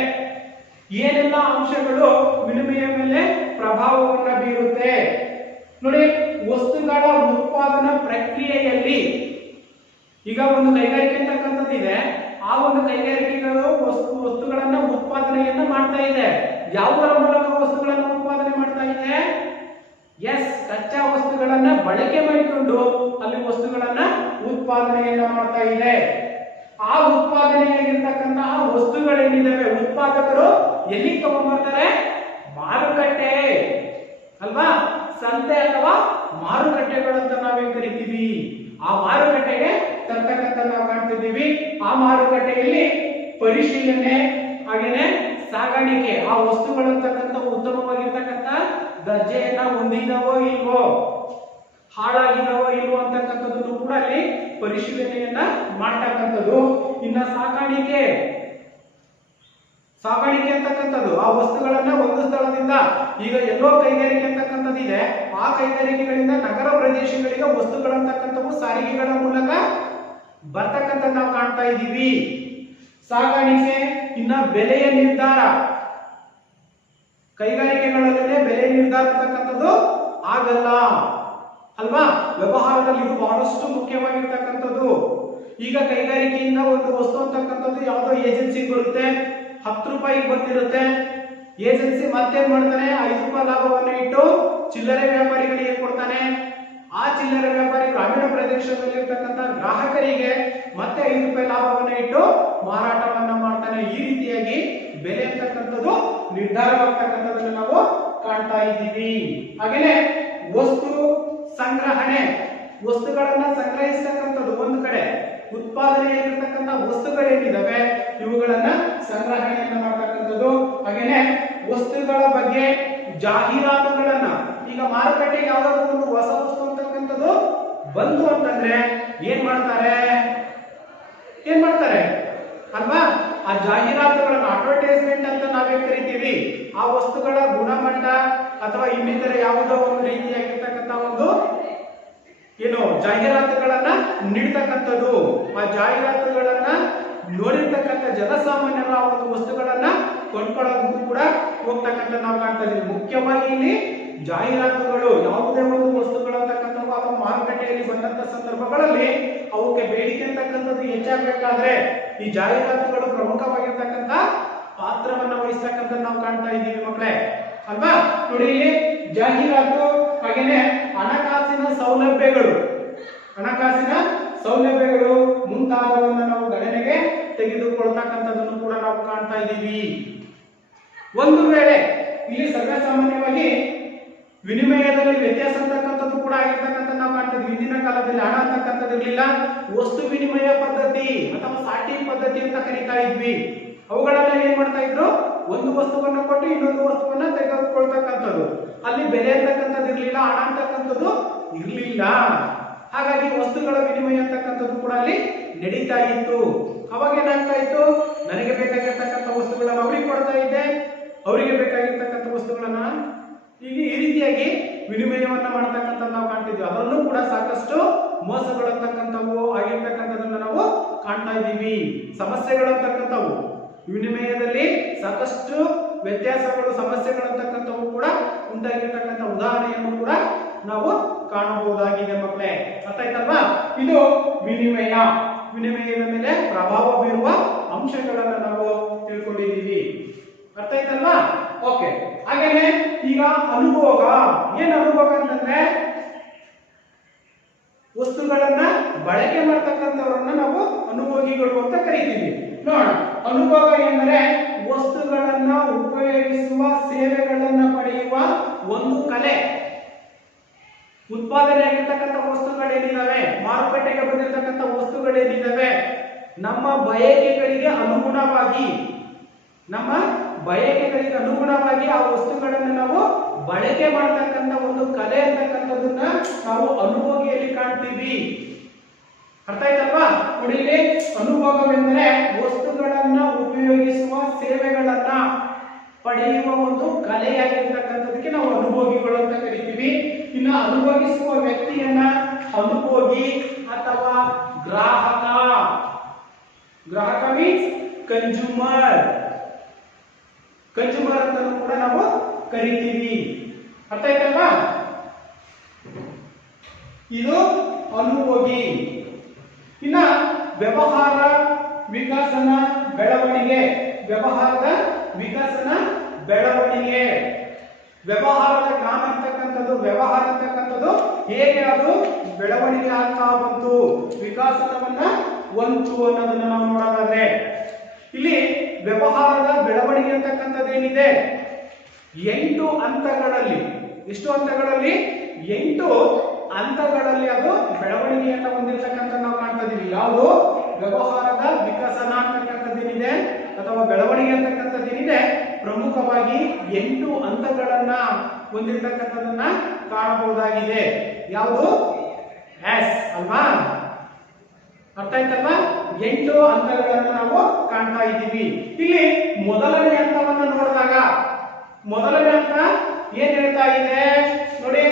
ಏನೆಲ್ಲ ಅಂಶಗಳು ವಿನಿಮಯ ಮೇಲೆ ಪ್ರಭಾವವನ್ನ ಬೀರುತ್ತೆ ನೋಡಿ. ವಸ್ತುಗಳ ಉತ್ಪಾದನಾ ಪ್ರಕ್ರಿಯೆಯಲ್ಲಿ ಈಗ ಒಂದು ಕೈಗಾರಿಕೆ ಅಂತಕ್ಕಂಥದ್ದು ಇದೆ, ಆ ಒಂದು ಕೈಗಾರಿಕೆಗಳು ವಸ್ತುಗಳನ್ನ ಉತ್ಪಾದನೆಯನ್ನ ಮಾಡ್ತಾ ಇದೆ. ಯಾವುದರ ಮೂಲಕ ವಸ್ತುಗಳನ್ನ ಉತ್ಪಾದನೆ ಮಾಡ್ತಾ ಇದೆ? ಎಸ್, ಕಚ್ಚಾ ವಸ್ತುಗಳನ್ನ ಬಳಕೆ ಮಾಡಿಕೊಂಡು ಅಲ್ಲಿ ವಸ್ತುಗಳನ್ನ ಉತ್ಪಾದನೆಯನ್ನ ಮಾಡ್ತಾ ಇದೆ. ಆ ಉತ್ಪಾದನೆಯಾಗಿರ್ತಕ್ಕಂತಹ ವಸ್ತುಗಳೇನಿದಾವೆ ಉತ್ಪಾದಕರು ಎಲ್ಲಿ ತಗೊಂಡ್ಬರ್ತಾರೆ? ಮಾರುಕಟ್ಟೆ ಅಲ್ವಾ? ಸಂತೆ ಅಥವಾ ಮಾರುಕಟ್ಟೆಗಳು ಅಂತ ನಾವೇನ್ ಕರಿತೀವಿ. ಆ ಮಾರುಕಟ್ಟೆಗೆ ತರ್ತಕ್ಕಂಥ ನಾವು ಕಾಣ್ತಿದ್ದೀವಿ. ಆ ಮಾರುಕಟ್ಟೆಯಲ್ಲಿ ಪರಿಶೀಲನೆ ಹಾಗೇನೆ ಸಾಗಾಣಿಕೆ, ಆ ವಸ್ತುಗಳಂತಕ್ಕಂಥ ಉತ್ತಮವಾಗಿರ್ತಕ್ಕಂಥ ದರ್ಜೆಯನ್ನ ಹೊಂದಿದವೋ ಇಲ್ವೋ, ಹಾಳಾಗಿದವೋ ಇಲ್ವೋ ಅಂತಕ್ಕಂಥದ್ದು ಕೂಡ ಅಲ್ಲಿ ಪರಿಶೀಲನೆಯನ್ನ ಮಾಡ್ತಕ್ಕಂಥದ್ದು. ಇನ್ನ ಸಾಗಾಣಿಕೆ ಅಂತಕ್ಕಂಥದ್ದು ಆ ವಸ್ತುಗಳನ್ನ ಒಂದು ಸ್ಥಳದಿಂದ, ಈಗ ಎಲ್ಲೋ ಕೈಗಾರಿಕೆ ಅಂತಕ್ಕಂಥದ್ದು ಇದೆ, ಆ ಕೈಗಾರಿಕೆಗಳಿಂದ ನಗರ ಪ್ರದೇಶಗಳಿಗೆ ವಸ್ತುಗಳಂತಕ್ಕಂಥವು ಸಾರಿಗೆಗಳ ಮೂಲಕ ಬರ್ತಕ್ಕಂಥ ನಾವು ಕಾಣ್ತಾ ಇದ್ದೀವಿ. ಸಾಗಾಣಿಕೆ. ಇನ್ನ ಬೆಲೆಯ ನಿರ್ಧಾರ, ಕೈಗಾರಿಕೆಗಳಲ್ಲೇ ಬೆಲೆ ನಿರ್ಧಾರ ಅಂತಕ್ಕಂಥದ್ದು ಆಗಲ್ಲ ಅಲ್ವಾ? ವ್ಯವಹಾರದಲ್ಲಿ ಇದು ಬಹಳಷ್ಟು ಮುಖ್ಯವಾಗಿರ್ತಕ್ಕಂಥದ್ದು. ಈಗ ಕೈಗಾರಿಕೆಯಿಂದ ಒಂದು ವಸ್ತು ಅಂತಕ್ಕಂಥದ್ದು ಯಾವುದೋ ಏಜೆನ್ಸಿ ಬರುತ್ತೆ, 10 ರೂಪಾಯಿಗೆ ಬಂದಿರುತ್ತೆ. ಏಜೆನ್ಸಿ ಮತ್ತೇನ್ ಮಾಡ್ತಾನೆ? 5 ರೂಪಾಯಿ ಲಾಭವನ್ನು ಇಟ್ಟು ಚಿಲ್ಲರೆ ವ್ಯಾಪಾರಿಗಳಿಗೆ ಕೊಡ್ತಾನೆ. ಆ ಚಿಲ್ಲರೆ ವ್ಯಾಪಾರಿ ಗ್ರಾಮೀಣ ಪ್ರದೇಶದಲ್ಲಿರ್ತಕ್ಕಂಥ ಗ್ರಾಹಕರಿಗೆ ಮತ್ತೆ 5 ರೂಪಾಯಿ ಲಾಭವನ್ನು ಇಟ್ಟು ಮಾರಾಟವನ್ನ ಮಾಡ್ತಾನೆ. ಈ ರೀತಿಯಾಗಿ ಬೆಲೆ ಅಂತಕ್ಕಂಥದ್ದು ನಿರ್ಧಾರವಾಗ್ತಕ್ಕಂಥದ್ದನ್ನು ನಾವು ಕಾಣ್ತಾ ಇದ್ದೀವಿ. ಹಾಗೇನೆ ವಸ್ತು ಸಂಗ್ರಹಣೆ, ವಸ್ತುಗಳನ್ನ ಸಂಗ್ರಹಿಸ್ತಕ್ಕಂಥದ್ದು ಒಂದು ಕಡೆ, ಉತ್ಪಾದನೆಯಾಗಿರ್ತಕ್ಕಂಥ ವಸ್ತುಗಳೇನಿದಾವೆ ಇವುಗಳನ್ನ ಸಂಗ್ರಹಣೆಯನ್ನ ಮಾಡ್ತಕ್ಕಂಥದ್ದು. ಹಾಗೇನೆ ವಸ್ತುಗಳ ಬಗ್ಗೆ ಜಾಹೀರಾತುಗಳನ್ನ, ಈಗ ಮಾರುಕಟ್ಟೆಗೆ ಯಾವ್ದಾದ್ರು ಒಂದು ಹೊಸ ವಸ್ತು ಅಂತಕ್ಕಂಥದ್ದು ಬಂತು ಅಂತಂದ್ರೆ ಏನ್ ಮಾಡ್ತಾರೆ ಅಲ್ವಾ? ಆ ಜಾಹೀರಾತುಗಳನ್ನ ಅಡ್ವರ್ಟೈಸ್ಮೆಂಟ್ ಅಂತ ನಾವೇ ಕರಿತೀವಿ. ಆ ವಸ್ತುಗಳ ಗುಣಮಟ್ಟ ಅಥವಾ ಇನ್ನಿತರ ಯಾವುದೋ ಒಂದು ರೀತಿಯಾಗಿರ್ತಕ್ಕಂಥ ಒಂದು ಜಾಹೀರಾತುಗಳನ್ನ ನೀಡ್ತಕ್ಕಂಥದ್ದು. ಆ ಜಾಹೀರಾತುಗಳನ್ನ ನೋಡಿರ್ತಕ್ಕಂಥ ಜನಸಾಮಾನ್ಯರ ಆ ಒಂದು ವಸ್ತುಗಳನ್ನ ಕೊಂಡ್ಕೊಳ್ಳೋದಕ್ಕೂ ಕೂಡ ಹೋಗ್ತಕ್ಕಂಥ ನಾವು ಕಾಣ್ತಾ ಇದೀವಿ. ಮುಖ್ಯವಾಗಿ ಇಲ್ಲಿ ಜಾಹೀರಾತುಗಳು ಯಾವುದೇ ಒಂದು ವಸ್ತುಗಳಂತಕ್ಕಂಥವು ಅಥವಾ ಮಾರುಕಟ್ಟೆಯಲ್ಲಿ ಬಂದಂತ ಸಂದರ್ಭಗಳಲ್ಲಿ ಅವಕ್ಕೆ ಬೇಡಿಕೆ ಅಂತಕ್ಕಂಥದ್ದು ಹೆಚ್ಚಾಗಬೇಕಾದ್ರೆ ಈ ಜಾಹೀರಾತುಗಳು ಪ್ರಮುಖವಾಗಿರ್ತಕ್ಕಂಥ ಆಗಿರ್ತಕ್ಕಂಥ ಪಾತ್ರವನ್ನ ವಹಿಸ್ತಕ್ಕಂಥ ನಾವು ಕಾಣ್ತಾ ಇದ್ದೀವಿ ಮಕ್ಕಳೇ ಅಲ್ವಾ. ನೋಡಿ ಇಲ್ಲಿ ಜಾಹೀರಾತು ಹಾಗೇನೆ ಹಣಕಾಸಿನ ಸೌಲಭ್ಯಗಳು ಮುಂತಾದವನ್ನ ನಾವು ಗಣನೆಗೆ ತೆಗೆದುಕೊಳ್ತಕ್ಕಂಥದ್ದನ್ನು ಕೂಡ ನಾವು ಕಾಣ್ತಾ ಇದ್ದೀವಿ. ಒಂದು ವೇಳೆ ಇಲ್ಲಿ ಸರ್ವಸಾಮಾನ್ಯವಾಗಿ ವಿನಿಮಯದಲ್ಲಿ ವ್ಯತ್ಯಾಸ ಅಂತಕ್ಕಂಥದ್ದು ಕೂಡ ಆಗಿರ್ತಕ್ಕಂಥ ನಾವು ಕಾಣ್ತೀವಿ. ಹಿಂದಿನ ಕಾಲದಲ್ಲಿ ಹಣ ಅಂತಕ್ಕಂಥದ್ದು ಇರಲಿಲ್ಲ, ವಸ್ತು ವಿನಿಮಯ ಪದ್ಧತಿ ಅಥವಾ ಸಾಟಿ ಪದ್ಧತಿ ಅಂತ ಕರೀತಾ ಇದ್ವಿ. ಅವುಗಳೆಲ್ಲ ಏನ್ ಮಾಡ್ತಾ ಇದ್ರು, ಒಂದು ವಸ್ತುವನ್ನ ಕೊಟ್ಟು ಇನ್ನೊಂದು ವಸ್ತುವನ್ನ ತೆಗೆದುಕೊಳ್ತಕ್ಕಂಥದ್ದು. ಅಲ್ಲಿ ಬೆಲೆ ಅಂತಕ್ಕಂಥದ್ದು ಇರಲಿಲ್ಲ, ಹಣ ಅಂತಕ್ಕಂಥದ್ದು ಇರಲಿಲ್ಲ. ಹಾಗಾಗಿ ವಸ್ತುಗಳ ವಿನಿಮಯ ಅಂತಕ್ಕಂಥದ್ದು ಕೂಡ ಅಲ್ಲಿ ನಡೀತಾ ಇತ್ತು. ಅವಾಗ ಏನಾಗ್ತಾ ಇತ್ತು, ನನಗೆ ಬೇಕಾಗಿರ್ತಕ್ಕಂಥ ವಸ್ತುಗಳನ್ನ ಅವ್ರಿಗೆ ಕೊಡ್ತಾ ಇದ್ದೆ, ಅವರಿಗೆ ಬೇಕಾಗಿರ್ತಕ್ಕಂಥ ವಸ್ತುಗಳನ್ನ ಈಗ ಈ ರೀತಿಯಾಗಿ ವಿನಿಮಯವನ್ನ ಮಾಡತಕ್ಕಂಥ ನಾವು ಕಾಣ್ತಿದ್ವಿ. ಅದರಲ್ಲೂ ಕೂಡ ಸಾಕಷ್ಟು ಮೋಸಗಳಂತಕ್ಕಂಥವು ಆಗಿರ್ತಕ್ಕಂಥದನ್ನ ನಾವು ಕಾಣ್ತಾ ಇದ್ದೀವಿ. ಸಮಸ್ಯೆಗಳಂತಕ್ಕಂಥವು ವಿನಿಮಯದಲ್ಲಿ ಸಾಕಷ್ಟು ವ್ಯತ್ಯಾಸಗಳು ಸಮಸ್ಯೆಗಳಂತಕ್ಕಂಥವು ಕೂಡ ಉಂಟಾಗಿರ್ತಕ್ಕಂಥ ಉದಾಹರಣೆಯನ್ನು ಕೂಡ ನಾವು ಕಾಣಬಹುದಾಗಿದೆ ಮಕ್ಕಳೇ. ಅರ್ಥ ಆಯ್ತಲ್ವಾ. ಇದು ವಿನಿಮಯದ ಮೇಲೆ ಪ್ರಭಾವ ಬೀರುವ ಅಂಶಗಳನ್ನ ನಾವು ತಿಳ್ಕೊಂಡಿದ್ದೀವಿ. ಅರ್ಥ ಆಯ್ತಲ್ವಾ. ಓಕೆ. ಹಾಗೇನೆ ಈಗ ಅನುಭೋಗ. ಏನ್ ಅನುಭೋಗ ಅಂತಂದ್ರೆ ವಸ್ತುಗಳನ್ನ ಬಳಕೆ ಮಾಡ್ತಕ್ಕಂಥವ್ರನ್ನ ನಾವು ಅನುಭೋಗಿಗಳು ಅಂತ ಕರೀತೀವಿ. ನೋಡ, ಅನುಭೋಗ ಎಂದರೆ ವಸ್ತುಗಳನ್ನ ಉಪಯೋಗಿಸುವ, ಸೇವೆಗಳನ್ನ ಪಡೆಯುವ ಒಂದು ಕಲೆ. ಉತ್ಪಾದನೆ ಆಗಿರ್ತಕ್ಕಂಥ ವಸ್ತುಗಳೇನಿದಾವೆ, ಮಾರುಕಟ್ಟೆಗೆ ಬಂದಿರತಕ್ಕಂಥ ವಸ್ತುಗಳೇನಿದಾವೆ, ನಮ್ಮ ಬಯಕೆಗಳಿಗೆ ಅನುಗುಣವಾಗಿ ಆ ವಸ್ತುಗಳನ್ನು ನಾವು ಬಳಕೆ ಮಾಡತಕ್ಕಂಥ ಒಂದು ಕಲೆ ಅಂತಕ್ಕಂಥದನ್ನ ನಾವು ಅನುಭೋಗಿಯಲ್ಲಿ ಕಾಣ್ತೀವಿ. ಅರ್ಥ ಆಯ್ತಲ್ವಾ. ನೋಡಿ, ಅನುಭೋಗವೆಂದರೆ ವಸ್ತುಗಳನ್ನ ಉಪಯೋಗಿಸುವ, ಸೇವೆಗಳನ್ನ ಪಡೆಯುವ ಒಂದು ಕಲೆಯಾಗಿರ್ತಕ್ಕಂಥದಕ್ಕೆ ನಾವು ಅನುಭೋಗಿಗಳು ಅಂತ ಕರಿತೀವಿ. ಇನ್ನು ಅನುಭವಿಸುವ ವ್ಯಕ್ತಿಯನ್ನ ಅನುಭೋಗಿ ಅಥವಾ ಗ್ರಾಹಕ ಮೀನ್ಸ್ ಕನ್ಸ್ಯೂಮರ್ ಅಂತ ಕೂಡ ನಾವು ಕರಿತೀವಿ. ಅರ್ಥ ಆಯ್ತಲ್ವಾ. ಇದು ಅನುಭೋಗಿ. ಇನ್ನ ವ್ಯವಹಾರದ ವಿಕಸನ ಬೆಳವಣಿಗೆ. ವ್ಯವಹಾರದ ಜ್ಞಾನ ಅಂತಕ್ಕಂಥದ್ದು, ವ್ಯವಹಾರ ಅಂತಕ್ಕಂಥದ್ದು ಹೇಗೆ ಅದು ಬೆಳವಣಿಗೆ ಆಗ್ತಾ ಬಂತು, ವಿಕಾಸನವನ್ನ ಹೊಂತು ಅನ್ನೋದನ್ನ ನಾವು ನೋಡೋದಾದ್ರೆ ಇಲ್ಲಿ ವ್ಯವಹಾರದ ಬೆಳವಣಿಗೆ ಅಂತಕ್ಕಂಥದ್ದು ಏನಿದೆ, 8 ಹಂತಗಳಲ್ಲಿ, ಎಷ್ಟು ಹಂತಗಳಲ್ಲಿ, 8 ಹಂತಗಳಲ್ಲಿ ಅದು ಬೆಳವಣಿಗೆಯನ್ನ ಹೊಂದಿರತಕ್ಕಂಥ ನಾವು ಕಾಣ್ತಾ ಇದೀವಿ. ಯಾವುದು ವ್ಯವಹಾರದ ವಿಕಸನ ಅಂತಕ್ಕಂಥದ್ದೇನಿದೆ ಅಥವಾ ಬೆಳವಣಿಗೆ ಅಂತಕ್ಕಂಥದ್ದೇನಿದೆ, ಪ್ರಮುಖವಾಗಿ 8 ಹಂತಗಳನ್ನ ಹೊಂದಿರತಕ್ಕಂಥದನ್ನ ಕಾಣಬಹುದಾಗಿದೆ. ಯಾವುದು ಎಸ್ ಅಲ್ವಾ. ಅರ್ಥ ಆಯ್ತಲ್ವಾ. 8 ಹಂತಗಳನ್ನ ನಾವು ಕಾಣ್ತಾ ಇದ್ದೀವಿ. ಇಲ್ಲಿ ಮೊದಲನೇ ಹಂತವನ್ನ ನೋಡಿದಾಗ, ಮೊದಲನೇ ಹಂತ ಏನ್ ಹೇಳ್ತಾ ಇದೆ ನೋಡಿ,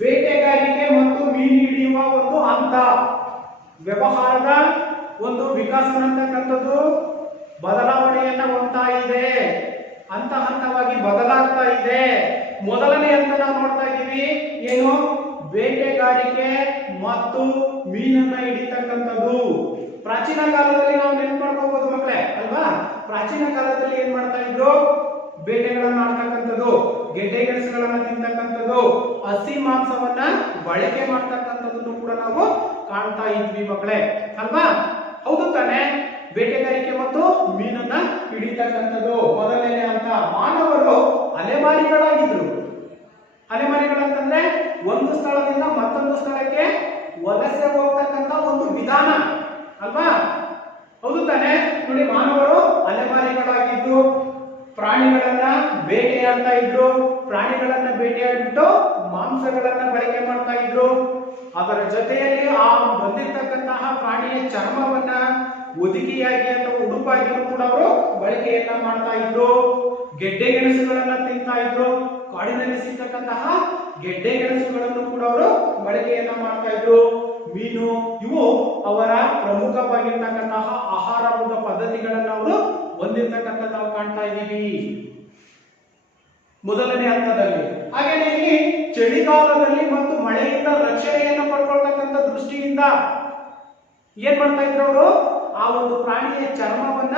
ಬೇಟೆಗಾರಿಕೆ ಮತ್ತು ಮೀನು ಹಿಡಿಯುವ ಒಂದು ಹಂತ. ವ್ಯವಹಾರದ ಒಂದು ವಿಕಸನ ಅಂತಕ್ಕಂಥದ್ದು ಬದಲಾವಣೆಯನ್ನ ಹೊಂದ್ತಾ ಇದೆ, ಹಂತ ಹಂತವಾಗಿ ಬದಲಾಗ್ತಾ ಇದೆ. ಮೊದಲನೇ ಹಂತ ನಾವು ನೋಡ್ತಾ ಇದ್ದೀವಿ, ಏನು, ಬೇಟೆಗಾರಿಕೆ ಮತ್ತು ಮೀನನ್ನ ಹಿಡಿತಕ್ಕಂಥದ್ದು. ಪ್ರಾಚೀನ ಕಾಲದಲ್ಲಿ ನಾವು ನೆನ್ಪು ಮಾಡ್ಕೋಬಹುದು ಮಕ್ಕಳೇ ಅಲ್ವಾ. ಪ್ರಾಚೀನ ಕಾಲದಲ್ಲಿ ಏನ್ ಮಾಡ್ತಾ ಇದ್ರು, ಬೇಟೆಗಳನ್ನ ಆಡ್ತಕ್ಕಂಥದ್ದು, ಗೆಡ್ಡೆ ಗೆಣಸುಗಳನ್ನ ತಿಂತಕ್ಕಂಥದ್ದು, ಹಸಿ ಮಾಂಸವನ್ನ ಬಳಕೆ ಮಾಡ್ತಕ್ಕಂಥದ್ದನ್ನು ಕೂಡ ನಾವು ಕಾಣ್ತಾ ಇದ್ವಿ ಮಕ್ಕಳೇ ಅಲ್ವಾ. ಹೌದು ತಾನೆ. ಬೇಟೆಗಾರಿಕೆ ಮತ್ತು ಮೀನನ್ನ ಹಿಡಿತಕ್ಕಂಥದ್ದು ಮೊದಲನೇ ಹಂತ. ಮಾನವರು ಅಲೆಮಾರಿಗಳಾಗಿದ್ರು. ಅಲೆಮಾರಿಗಳಂತಂದ್ರೆ ಒಂದು ಸ್ಥಳದಿಂದ ಮತ್ತೊಂದು ಸ್ಥಳಕ್ಕೆ ವಲಸೆ ಹೋಗ್ತಕ್ಕಂಥ ಒಂದು ವಿಧಾನ ಅಲ್ವಾ. ಹೌದು ತಾನೆ. ನೋಡಿ, ಮಾನವರು ಅಲೆಮಾರಿಗಳಾಗಿದ್ದು ಪ್ರಾಣಿಗಳನ್ನ ಬೇಟೆಯಾಡ್ತಾ ಇದ್ರು. ಪ್ರಾಣಿಗಳನ್ನ ಬೇಟೆಯಾಡ್ಬಿಟ್ಟು ಮಾಂಸಗಳನ್ನ ಬಳಕೆ ಮಾಡ್ತಾ ಇದ್ರು. ಅದರ ಜೊತೆಯಲ್ಲಿ ಆ ಬಂದಿರತಕ್ಕಂತಹ ಪ್ರಾಣಿಯ ಚರ್ಮವನ್ನ ಒದಿಕೆಯಾಗಿ ಅಥವಾ ಉಡುಪಾಗಿಯೂ ಕೂಡ ಅವರು ಬಳಕೆಯನ್ನ ಮಾಡ್ತಾ ಇದ್ರು. ಗೆಡ್ಡೆ ಗೆಣಸುಗಳನ್ನ ತಿಂತಾ ಇದ್ರು. ಕಾಡಿನಲ್ಲಿ ಸಿಗ್ತಕ್ಕಂತಹ ಗೆಡ್ಡೆ ಗೆಣಸುಗಳನ್ನು ಕೂಡ ಅವರು ಬಳಕೆಯನ್ನ ಮಾಡ್ತಾ ಇದ್ರು. ಮೀನು, ಇವು ಅವರ ಪ್ರಮುಖವಾಗಿರ್ತಕ್ಕಂತಹ ಆಹಾರದ ಪದ್ಧತಿಗಳನ್ನ ಅವರು ಹೊಂದಿರತಕ್ಕಂಥ ನಾವು ಕಾಣ್ತಾ ಇದ್ದೀವಿ ಮೊದಲನೇ ಹಂತದಲ್ಲಿ. ಹಾಗೇನೆ ಇಲ್ಲಿ ಚಳಿಗಾಲದಲ್ಲಿ ಮತ್ತು ಮಳೆಯಿಂದ ರಕ್ಷಣೆಯನ್ನು ಪಡ್ಕೊಳ್ತಕ್ಕಂಥ ದೃಷ್ಟಿಯಿಂದ ಏನ್ ಮಾಡ್ತಾ ಇದ್ರು ಅವರು, ಆ ಒಂದು ಪ್ರಾಣಿಯ ಚರ್ಮವನ್ನ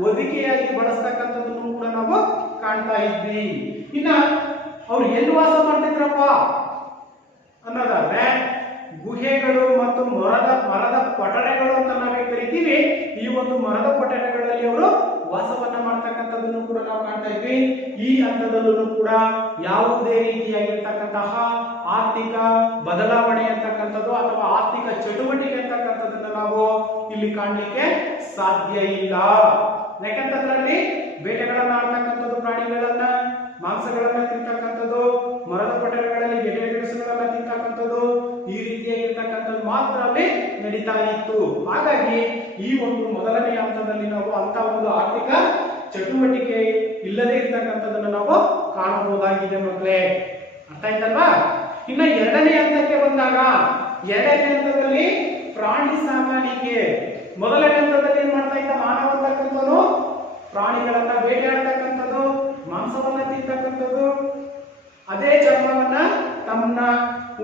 ಹೊದಿಕೆಯಾಗಿ ಬಳಸ್ತಕ್ಕಂಥದ್ದನ್ನು ಕೂಡ ನಾವು ಕಾಣ್ತಾ ಇದ್ವಿ. ಇನ್ನ ಅವ್ರು ಎಲ್ಲಿ ವಾಸ ಮಾಡ್ತಿದ್ರಪ್ಪ ಅನ್ನೋದಾದ್ರೆ ಗುಹೆಗಳು ಮತ್ತು ಮರದ ಪಠಣಗಳು ಅಂತ ನಾವೇ ಕರಿತೀವಿ. ಈ ಒಂದು ಮರದ ಪಠಣಗಳಲ್ಲಿ ಅವರು ವಾಸವನ್ನ ಮಾಡ್ತಕ್ಕಂಥದ್ದನ್ನು ಕೂಡ ನಾವು ಕಾಣ್ತಾ ಇದ್ವಿ. ಈ ಹಂತದಲ್ಲೂ ಕೂಡ ಯಾವುದೇ ರೀತಿಯಾಗಿರ್ತಕ್ಕಂತಹ ಆರ್ಥಿಕ ಬದಲಾವಣೆ ಅಂತಕ್ಕಂಥದ್ದು ಅಥವಾ ಆರ್ಥಿಕ ಚಟುವಟಿಕೆ ಅಂತಕ್ಕಂಥದ್ದನ್ನ ನಾವು ಇಲ್ಲಿ ಕಾಣಲಿಕ್ಕೆ ಸಾಧ್ಯ ಇಲ್ಲ. ಯಾಕಂತಂದ್ರಲ್ಲಿ ಬೇಟೆಗಳನ್ನ ಆಡ್ತಕ್ಕಂಥದ್ದು, ಪ್ರಾಣಿಗಳನ್ನ ಮಾಂಸಗಳನ್ನ ತಿಂತಕ್ಕಂಥದ್ದು, ಮರದ ಪಠಣಗಳಲ್ಲಿ ಗೆಡ್ಡೆ ಗೆಣಸುಗಳನ್ನ ತಿಂತಕ್ಕಂಥದ್ದು, ಈ ರೀತಿಯಾಗಿರ್ತಕ್ಕಂಥದ್ದು ಮಾತ್ರ ಅಲ್ಲಿ ನಡೀತಾ ಇತ್ತು. ಹಾಗಾಗಿ ಈ ಒಂದು ಮೊದಲನೇ ಹಂತದಲ್ಲಿ ನಾವು ಅಂತ ಒಂದು ಆರ್ಥಿಕ ಚಟುವಟಿಕೆ ಇಲ್ಲದೆ ಇರ್ತಕ್ಕಂಥದ್ದನ್ನು ನಾವು ಕಾಣಬಹುದಾಗಿದೆ ಮಕ್ಕಳೇ. ಅರ್ಥ ಆಯ್ತಲ್ವಾ? ಇನ್ನು ಎರಡನೇ ಹಂತಕ್ಕೆ ಬಂದಾಗ, ಎರಡನೇ ಹಂತದಲ್ಲಿ ಪ್ರಾಣಿ ಸಾಕಾಣಿಕೆ. ಮೊದಲನೇ ಹಂತದಲ್ಲಿ ಏನ್ ಮಾಡ್ತಾ ಇದ್ದ ಮಾನವ ಅಂತಕ್ಕಂಥವನು ಪ್ರಾಣಿಗಳನ್ನ ಬೇಟೆಯಾಡ್ತಕ್ಕಂಥದ್ದು, ಮಾಂಸವನ್ನ ತಿಂತಕ್ಕಂಥದ್ದು, ಅದೇ ಚರ್ಮವನ್ನ ತಮ್ಮ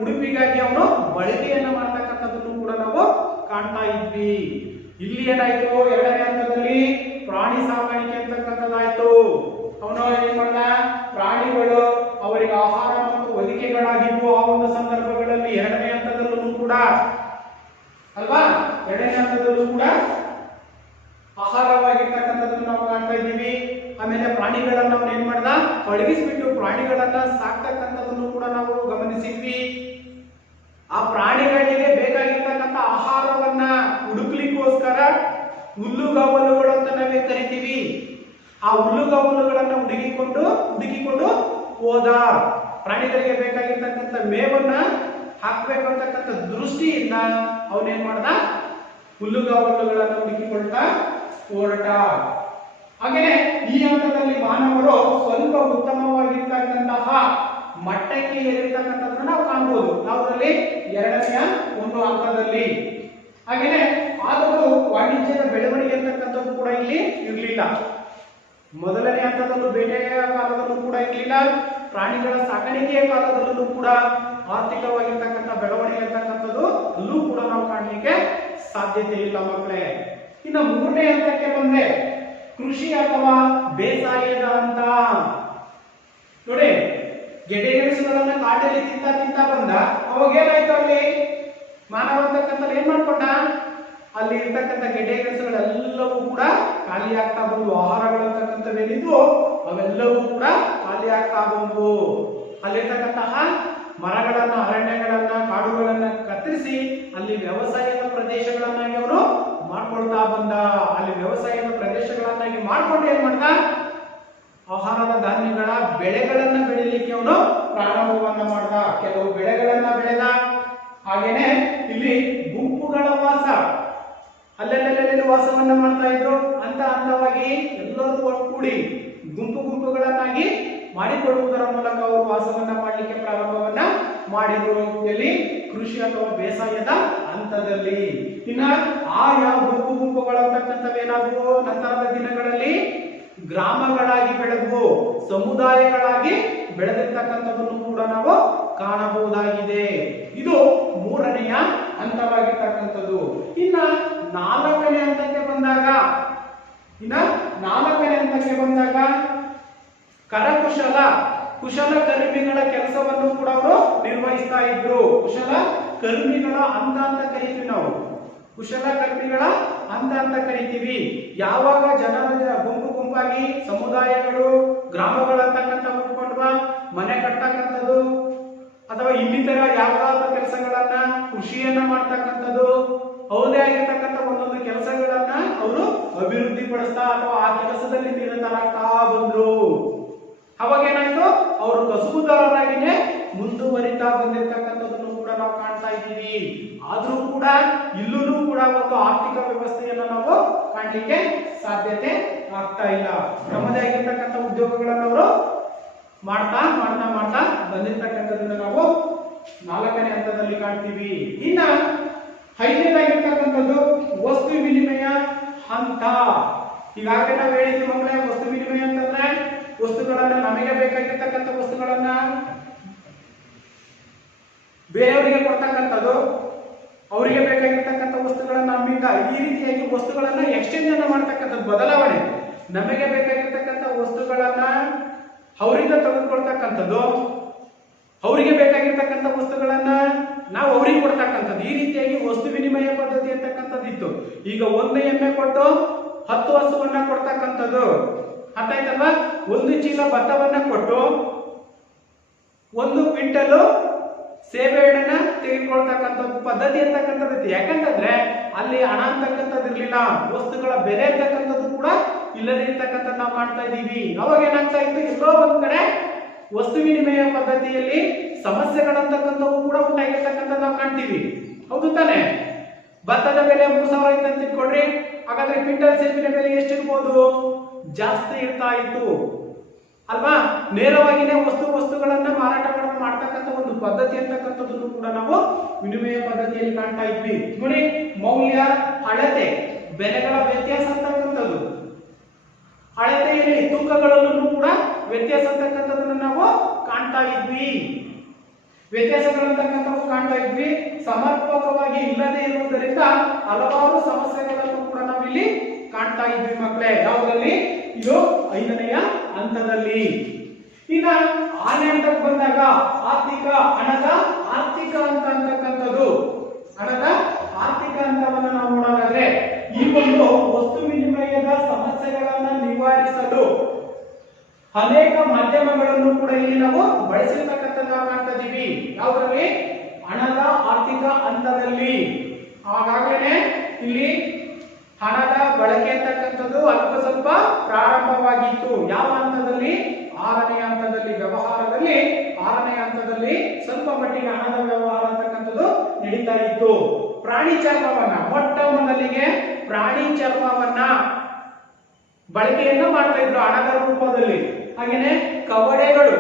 ಉಡುಪಿಗಾಗಿ ಅವನು ಬಳಕೆಯನ್ನ ಮಾಡ್ತಕ್ಕಂಥದ್ದನ್ನು ಕೂಡ ನಾವು ಕಾಣ್ತಾ ಇದ್ವಿ. ಇಲ್ಲಿ ಏನಾಯ್ತು, ಎರಡನೇ ಹಂತದಲ್ಲಿ ಪ್ರಾಣಿ ಸಾಕಾಣಿಕೆ ಅಂತಕ್ಕಂಥದ್ದಾಯ್ತು. ಅವನು ಏನ್ ಮಾಡ್ದ, ಪ್ರಾಣಿಗಳು ಅವರಿಗೆ ಆಹಾರ ಮತ್ತು ಹೊದಿಕೆಗಳಾಗಿದ್ವು ಆ ಒಂದು ಸಂದರ್ಭಗಳಲ್ಲಿ. ಎರಡನೇ ಹಂತದಲ್ಲೂ ಕೂಡ ಅಲ್ವಾ, ಎರಡನೇ ಹಂತದಲ್ಲೂ ಕೂಡ ಆಹಾರವಾಗಿರ್ತಕ್ಕಂಥದ್ದನ್ನು ನಾವು ಕಾಣ್ತಾ ಇದ್ದೀವಿ. ಆಮೇಲೆ ಪ್ರಾಣಿಗಳನ್ನ ಅವನು ಏನ್ ಮಾಡ್ದ, ಪಳಗಿಸ್ಬಿಟ್ಟು ಪ್ರಾಣಿಗಳನ್ನ ಸಾಕ್ತಕ್ಕಂಥದ್ದನ್ನು ಕೂಡ ನಾವು ಗಮನಿಸಿದ್ವಿ. ಆ ಪ್ರಾಣಿಗಳಿಗೆ ಬೇಕಾಗಿರ್ತಕ್ಕಂಥ ಆಹಾರವನ್ನ ಹುಡುಕ್ಲಿಕ್ಕೋಸ್ಕರ ಹುಲ್ಲುಗಾವಲುಗಳು ಅಂತ ನಾವೇ ಕರಿತೀವಿ. ಆ ಹುಲ್ಲುಗಾವಲುಗಳನ್ನ ಹುಡುಕಿಕೊಂಡು ಹೋದ. ಪ್ರಾಣಿಗಳಿಗೆ ಬೇಕಾಗಿರ್ತಕ್ಕಂಥ ಮೇವನ್ನ ಹಾಕ್ಬೇಕು ಅಂತಕ್ಕಂಥ ದೃಷ್ಟಿಯಿಂದ ಅವನೇನ್ ಮಾಡ್ದ, ಹುಲ್ಲುಗಾವಲುಗಳನ್ನ ಹುಡುಕಿಕೊಳ್ತಾ ಹೊರಟ. ಹಾಗೆಯೇ ಈ ಹಂತದಲ್ಲಿ ಮಾನವರು ಸ್ವಲ್ಪ ಉತ್ತಮವಾಗಿರ್ತಕ್ಕಂತಹ ಮಟ್ಟಕ್ಕೆ ಏರಿರ್ತಕ್ಕಂಥದ್ದನ್ನು ನಾವು ಕಾಣಬಹುದು. ಯಾವುದರಲ್ಲಿ, ಎರಡನೆಯ ಒಂದು ಹಂತದಲ್ಲಿ. ಹಾಗೆಯೇ ಆದರೂ ವಾಣಿಜ್ಯದ ಬೆಳವಣಿಗೆ ಅಂತಕ್ಕಂಥದ್ದು ಕೂಡ ಇಲ್ಲಿ ಇರಲಿಲ್ಲ. ಮೊದಲನೇ ಹಂತದಲ್ಲೂ ಬೇಟೆಯ ಕಾಲದಲ್ಲೂ ಕೂಡ ಇರಲಿಲ್ಲ, ಪ್ರಾಣಿಗಳ ಸಾಕಾಣಿಕೆಯ ಕಾಲದಲ್ಲೂ ಕೂಡ ಆರ್ಥಿಕವಾಗಿರ್ತಕ್ಕಂಥ ಬೆಳವಣಿಗೆ ಅಂತಕ್ಕಂಥದ್ದು ಅಲ್ಲೂ ಕೂಡ ನಾವು ಕಾಣಲಿಕ್ಕೆ ಸಾಧ್ಯತೆ ಇಲ್ಲ ಮಕ್ಕಳೇ. ಇನ್ನು ಮೂರನೇ ಹಂತಕ್ಕೆ ಬಂದ್ರೆ ಕೃಷಿ ಅಥವಾ ಬೇಸಾಯದ ಹಂತ. ನೋಡಿ, ಗೆಡ್ಡೆ ಗೆಣಸುಗಳನ್ನ ಕಾಟಲ್ಲಿ ತಿಂತ ಬಂದ. ಅವಾಗ ಏನಾಯ್ತು, ಅಲ್ಲಿ ಮಾನವ ಅಂತಕ್ಕಂಥ ಏನ್ ಮಾಡ್ಕೊಂಡ, ಅಲ್ಲಿ ಇರ್ತಕ್ಕಂಥ ಗೆಡ್ಡೆ ಗೆಣಸುಗಳೆಲ್ಲವೂ ಕೂಡ ಖಾಲಿ ಆಗ್ತಾ ಬಂದು, ಆಹಾರಗಳು ಅಂತಕ್ಕಂಥವೇನಿದ್ವು ಅವೆಲ್ಲವೂ ಕೂಡ ಖಾಲಿ ಆಗ್ತಾ ಬಂದು. ಅಲ್ಲಿರ್ತಕ್ಕಂತಹ ಮರಗಳನ್ನ, ಅರಣ್ಯಗಳನ್ನ, ಕಾಡುಗಳನ್ನ ಕತ್ತರಿಸಿ ಅಲ್ಲಿ ವ್ಯವಸಾಯದ ಪ್ರದೇಶಗಳನ್ನಾಗಿ ಅವನು ಮಾಡ್ಕೊಳ್ತಾ ಬಂದ. ಅಲ್ಲಿ ವ್ಯವಸಾಯದ ಪ್ರದೇಶಗಳನ್ನಾಗಿ ಮಾಡ್ಕೊಂಡು ಏನ್ ಮಾಡ್ದ, ಆಹಾರದ ಧಾನ್ಯಗಳ ಬೆಳೆಗಳನ್ನ ಬೆಳಿಲಿಕ್ಕೆ ಅವನು ಪ್ರಾರಂಭವನ್ನ ಮಾಡ್ದ. ಕೆಲವು ಬೆಳೆಗಳನ್ನ ಬೆಳೆದ. ಹಾಗೇನೆ ಇಲ್ಲಿ ಗುಂಪುಗಳ ವಾಸ, ಅಲ್ಲೆಲ್ಲೆಲ್ಲೆಲ್ಲಿ ವಾಸವನ್ನ ಮಾಡ್ತಾ ಇದ್ರು. ಹಂತವಾಗಿ ಎಲ್ಲರೂ ಒಟ್ಟುಗೂಡಿ ಗುಂಪುಗಳನ್ನಾಗಿ ಮಾಡಿಕೊಳ್ಳುವುದರ ಮೂಲಕ ಅವರು ವಾಸವನ್ನ ಮಾಡಲಿಕ್ಕೆ ಪ್ರಾರಂಭವನ್ನ ಮಾಡಿದ್ರು. ಎಲ್ಲಿ, ಕೃಷಿ ಅಥವಾ ಬೇಸಾಯದ ಹಂತದಲ್ಲಿ. ಇನ್ನ ಆ ಯಾವ ಗುಂಪುಗಳು ಅಂತಕ್ಕಂಥವೇನಾದವು ನಂತರದ ದಿನಗಳಲ್ಲಿ ಗ್ರಾಮಗಳಾಗಿ ಬೆಳೆದವು, ಸಮುದಾಯಗಳಾಗಿ ಬೆಳೆದಿರ್ತಕ್ಕಂಥದ್ದನ್ನು ಕೂಡ ನಾವು ಕಾಣಬಹುದಾಗಿದೆ. ಇದು ಮೂರನೆಯ ಹಂತವಾಗಿರ್ತಕ್ಕಂಥದ್ದು. ಇನ್ನ ನಾಲ್ಕನೇ ಹಂತಕ್ಕೆ ಬಂದಾಗ ಕುಶಲಕರ್ಮಿಗಳ ಕೆಲಸವನ್ನು ಕೂಡ ಅವರು ನಿರ್ವಹಿಸ್ತಾ ಇದ್ರು. ಕುಶಲಕರ್ಮಿಗಳ ಹಂತ ಅಂತ ಕರಿತೀವಿ ನಾವು. ಕುಶಲಕರ್ಮಿಗಳ ಹಂತ ಅಂತ ಕರಿತೀವಿ. ಯಾವಾಗ ಜನರ ಗುಂಪಾಗಿ ಸಮುದಾಯಗಳು, ಗ್ರಾಮಗಳಂತಕ್ಕಂಥ ಹುಟ್ಕೊಂಡ್ವ, ಮನೆ ಕಟ್ಟತಕ್ಕಂಥದ್ದು ಅಥವಾ ಇನ್ನಿತರ ಯಾವ್ದಾದ್ರು ಕೆಲಸಗಳನ್ನ, ಕೃಷಿಯನ್ನ ಮಾಡ್ತಕ್ಕಂಥದ್ದು, ಅವರದೇ ಆಗಿರ್ತಕ್ಕಂಥ ಒಂದೊಂದು ಕೆಲಸಗಳನ್ನ ಅವರು ಅಭಿವೃದ್ಧಿ ಪಡಿಸ್ತಾ ಅಥವಾ ಆ ಕೆಲಸದಲ್ಲಿ ನಿರತರಾಗ್ತಾ ಬಂದ್ರು. ಅವಾಗ ಏನಾಯ್ತು, ಅವರು ಕಸುಬುದಾರರಾಗಿನೇ ಮುಂದುವರಿತಾ ಬಂದಿರತಕ್ಕಂಥದ್ದನ್ನು ಕೂಡ ನಾವು ಕಾಣ್ತಾ ಇದ್ದೀವಿ. ಆದ್ರೂ ಕೂಡ ಇಲ್ಲೂ ಕೂಡ ಒಂದು ಆರ್ಥಿಕ ವ್ಯವಸ್ಥೆಯನ್ನ ನಾವು ಕಾಣಲಿಕ್ಕೆ ಸಾಧ್ಯತೆ ಆಗ್ತಾ ಇಲ್ಲ. ನಮ್ಮದೇ ಆಗಿರ್ತಕ್ಕಂಥ ಉದ್ಯೋಗಗಳನ್ನು ಅವರು ಮಾಡ್ತಾ ಬಂದಿರ್ತಕ್ಕಂಥದ್ದನ್ನ ನಾವು ನಾಲ್ಕನೇ ಹಂತದಲ್ಲಿ ಕಾಣ್ತೀವಿ. ಇನ್ನ ಐದನೇದಾಗಿರ್ತಕ್ಕಂಥದ್ದು ವಸ್ತು ವಿನಿಮಯ ಹಂತ. ಈಗಾಗಲೇ ನಾವು ಹೇಳಿದ್ವಿ ಮಕ್ಕಳೇ, ವಸ್ತು ವಿನಿಮಯ ಅಂತಂದ್ರೆ ವಸ್ತುಗಳನ್ನ, ನಮಗೆ ಬೇಕಾಗಿರ್ತಕ್ಕಂಥ ವಸ್ತುಗಳನ್ನ ಬೇರೆಯವರಿಗೆ ಕೊಡ್ತಕ್ಕಂಥದ್ದು, ಅವರಿಗೆ ಬೇಕಾಗಿರ್ತಕ್ಕಂಥ ವಸ್ತುಗಳನ್ನ ನಮ್ಮಿಂದ ಈ ರೀತಿಯಾಗಿ ವಸ್ತುಗಳನ್ನ ಎಕ್ಸ್ಚೇಂಜ್ ಅನ್ನ ಮಾಡ್ತಕ್ಕಂಥದ್ದು, ಬದಲಾವಣೆ ನಮಗೆ ಬೇಕಾಗಿರ್ತಕ್ಕಂಥ ವಸ್ತುಗಳನ್ನ ಅವರಿಂದ ತೆಗೆದುಕೊಳ್ತಕ್ಕಂಥದ್ದು, ಅವರಿಗೆ ಬೇಕಾಗಿರ್ತಕ್ಕಂಥ ವಸ್ತುಗಳನ್ನ ನಾವು ಅವ್ರಿಗೆ ಕೊಡ್ತಕ್ಕಂಥದ್ದು, ಈ ರೀತಿಯಾಗಿ ವಸ್ತು ವಿನಿಮಯ ಪದ್ಧತಿ ಅಂತಕ್ಕಂಥದ್ದು ಇತ್ತು. ಈಗ 1 ಎಮ್ಮೆ ಕೊಟ್ಟು 10 ಹಸುವನ್ನ ಕೊಡ್ತಕ್ಕಂಥದ್ದು, ಅರ್ಥ ಆಯ್ತಲ್ವಾ? 1 ಚೀಲ ಭತ್ತವನ್ನ ಕೊಟ್ಟು 1 ಕ್ವಿಂಟಲ್ ಸೇಬೆಹಣ್ಣನ್ನ ತೆಗೆದುಕೊಳ್ತಕ್ಕಂಥ ಪದ್ಧತಿ ಅಂತಕ್ಕಂಥದ್ದು. ಯಾಕಂತಂದ್ರೆ ಅಲ್ಲಿ ಹಣ ಅಂತಕ್ಕಂಥದ್ದು ಇರ್ಲಿಲ್ಲ, ವಸ್ತುಗಳ ಬೆಲೆ ಅಂತಕ್ಕಂಥದ್ದು ಕೂಡ ಇಲ್ಲದೆ ಇರ್ತಕ್ಕಂಥದ್ದು ನಾವು ಮಾಡ್ತಾ ಇದ್ದೀವಿ. ಅವಾಗ ಏನಾಗ್ತಾ ಇತ್ತು, ಎಲ್ಲೋ ಒಂದ್ ಕಡೆ ವಸ್ತು ವಿನಿಮಯ ಪದ್ಧತಿಯಲ್ಲಿ ಸಮಸ್ಯೆಗಳಂತಕ್ಕಂಥವು ಕೂಡ ಉಂಟಾಗಿರ್ತಕ್ಕಂಥದ್ದು ನಾವು ಕಾಣ್ತೀವಿ. ಹೌದು ತಾನೆ? ಭತ್ತದ ಬೆಲೆ 3000 ಇತ್ತು ಅಂತ ಇಟ್ಕೊಡ್ರಿ, ಹಾಗಾದ್ರೆ ಕ್ವಿಂಟಲ್ ಸೇಬಿನ ಬೆಲೆ ಎಷ್ಟಿರ್ಬೋದು? ಜಾಸ್ತಿ ಇರ್ತಾ ಇತ್ತು ಅಲ್ವಾ? ನೇರವಾಗಿನೇ ವಸ್ತುಗಳನ್ನ ಮಾರಾಟ ಮಾಡ್ತಕ್ಕಂಥ ಒಂದು ಪದ್ಧತಿ ಅಂತಕ್ಕಂಥದ್ದನ್ನು ಕೂಡ ನಾವು ವಿನಿಮಯ ಪದ್ಧತಿಯಲ್ಲಿ ಕಾಣ್ತಾ ಇದ್ವಿ. ನೋಡಿ, ಮೌಲ್ಯ, ಅಳತೆ, ಬೆಲೆಗಳ ವ್ಯತ್ಯಾಸ ಅಂತಕ್ಕಂಥದ್ದು, ಅಳತೆಯಲ್ಲಿ ತೂಕಗಳಲ್ಲೂ ಕೂಡ ವ್ಯತ್ಯಾಸ ಅಂತಕ್ಕಂಥದ್ದನ್ನು ನಾವು ಕಾಣ್ತಾ ಇದ್ವಿ. ವ್ಯತ್ಯಾಸಗಳಂತಕ್ಕಂಥವು ಕಾಣ್ತಾ ಇದ್ವಿ. ಸಮರ್ಪಕವಾಗಿ ಇಲ್ಲದೆ ಇರುವುದರಿಂದ ಹಲವಾರು ಸಮಸ್ಯೆಗಳನ್ನು ಕೂಡ ನಾವಿಲ್ಲಿ ಕಾಣ್ತಾ ಇದ್ವಿ ಮಕ್ಕಳೇ. ಯಾವುದಲ್ಲಿ? ಇದು 5ನೆಯ ಹಂತದಲ್ಲಿ. ಈಗ 6ನೇ ಹಂತಕ್ಕೆ ಬಂದಾಗ ಹಣದ ಆರ್ಥಿಕ ಹಂತ ಅಂತಕ್ಕಂಥದ್ದು, ಹಣದ ಆರ್ಥಿಕ ಹಂತವನ್ನು ನಾವು ನೋಡೋದಾದ್ರೆ ಈ ಒಂದು ವಸ್ತು ವಿನಿಮಯದ ಸಮಸ್ಯೆಗಳನ್ನ ನಿವಾರಿಸಲು ಅನೇಕ ಮಾಧ್ಯಮಗಳನ್ನು ಕೂಡ ಇಲ್ಲಿ ನಾವು ಬಳಸಿರ್ತಕ್ಕಂಥದ್ದು ನಾವು ಕಾಣ್ತಾ ಇದೀವಿ. ಯಾವುದರಲ್ಲಿ? ಹಣದ ಆರ್ಥಿಕ ಹಂತದಲ್ಲಿ. ಹಾಗಾಗಲೇ ಇಲ್ಲಿ ಹಣದ ಬಳಕೆ ಅಂತಕ್ಕಂಥದ್ದು ಅಲ್ಪ ಸ್ವಲ್ಪ ಪ್ರಾರಂಭವಾಗಿತ್ತು. ಯಾವ ಹಂತದಲ್ಲಿ? 6ನೇ ಹಂತದಲ್ಲಿ. ವ್ಯವಹಾರದಲ್ಲಿ 6ನೇ ಹಂತದಲ್ಲಿ ಸ್ವಲ್ಪ ಮಟ್ಟಿಗೆ ಹಣದ ವ್ಯವಹಾರ ಅಂತಕ್ಕಂಥದ್ದು ನಡೀತಾ ಇತ್ತು. ಪ್ರಾಣಿ ಚರ್ಮವನ್ನ, ಮೊಟ್ಟ ಮೊದಲಿಗೆ ಪ್ರಾಣಿ ಚರ್ಮವನ್ನ ಬಳಕೆಯನ್ನ ಮಾಡ್ತಾ ಇದ್ರು ಹಣದ ರೂಪದಲ್ಲಿ. ಹಾಗೇನೆ ಕವಡೆಗಳು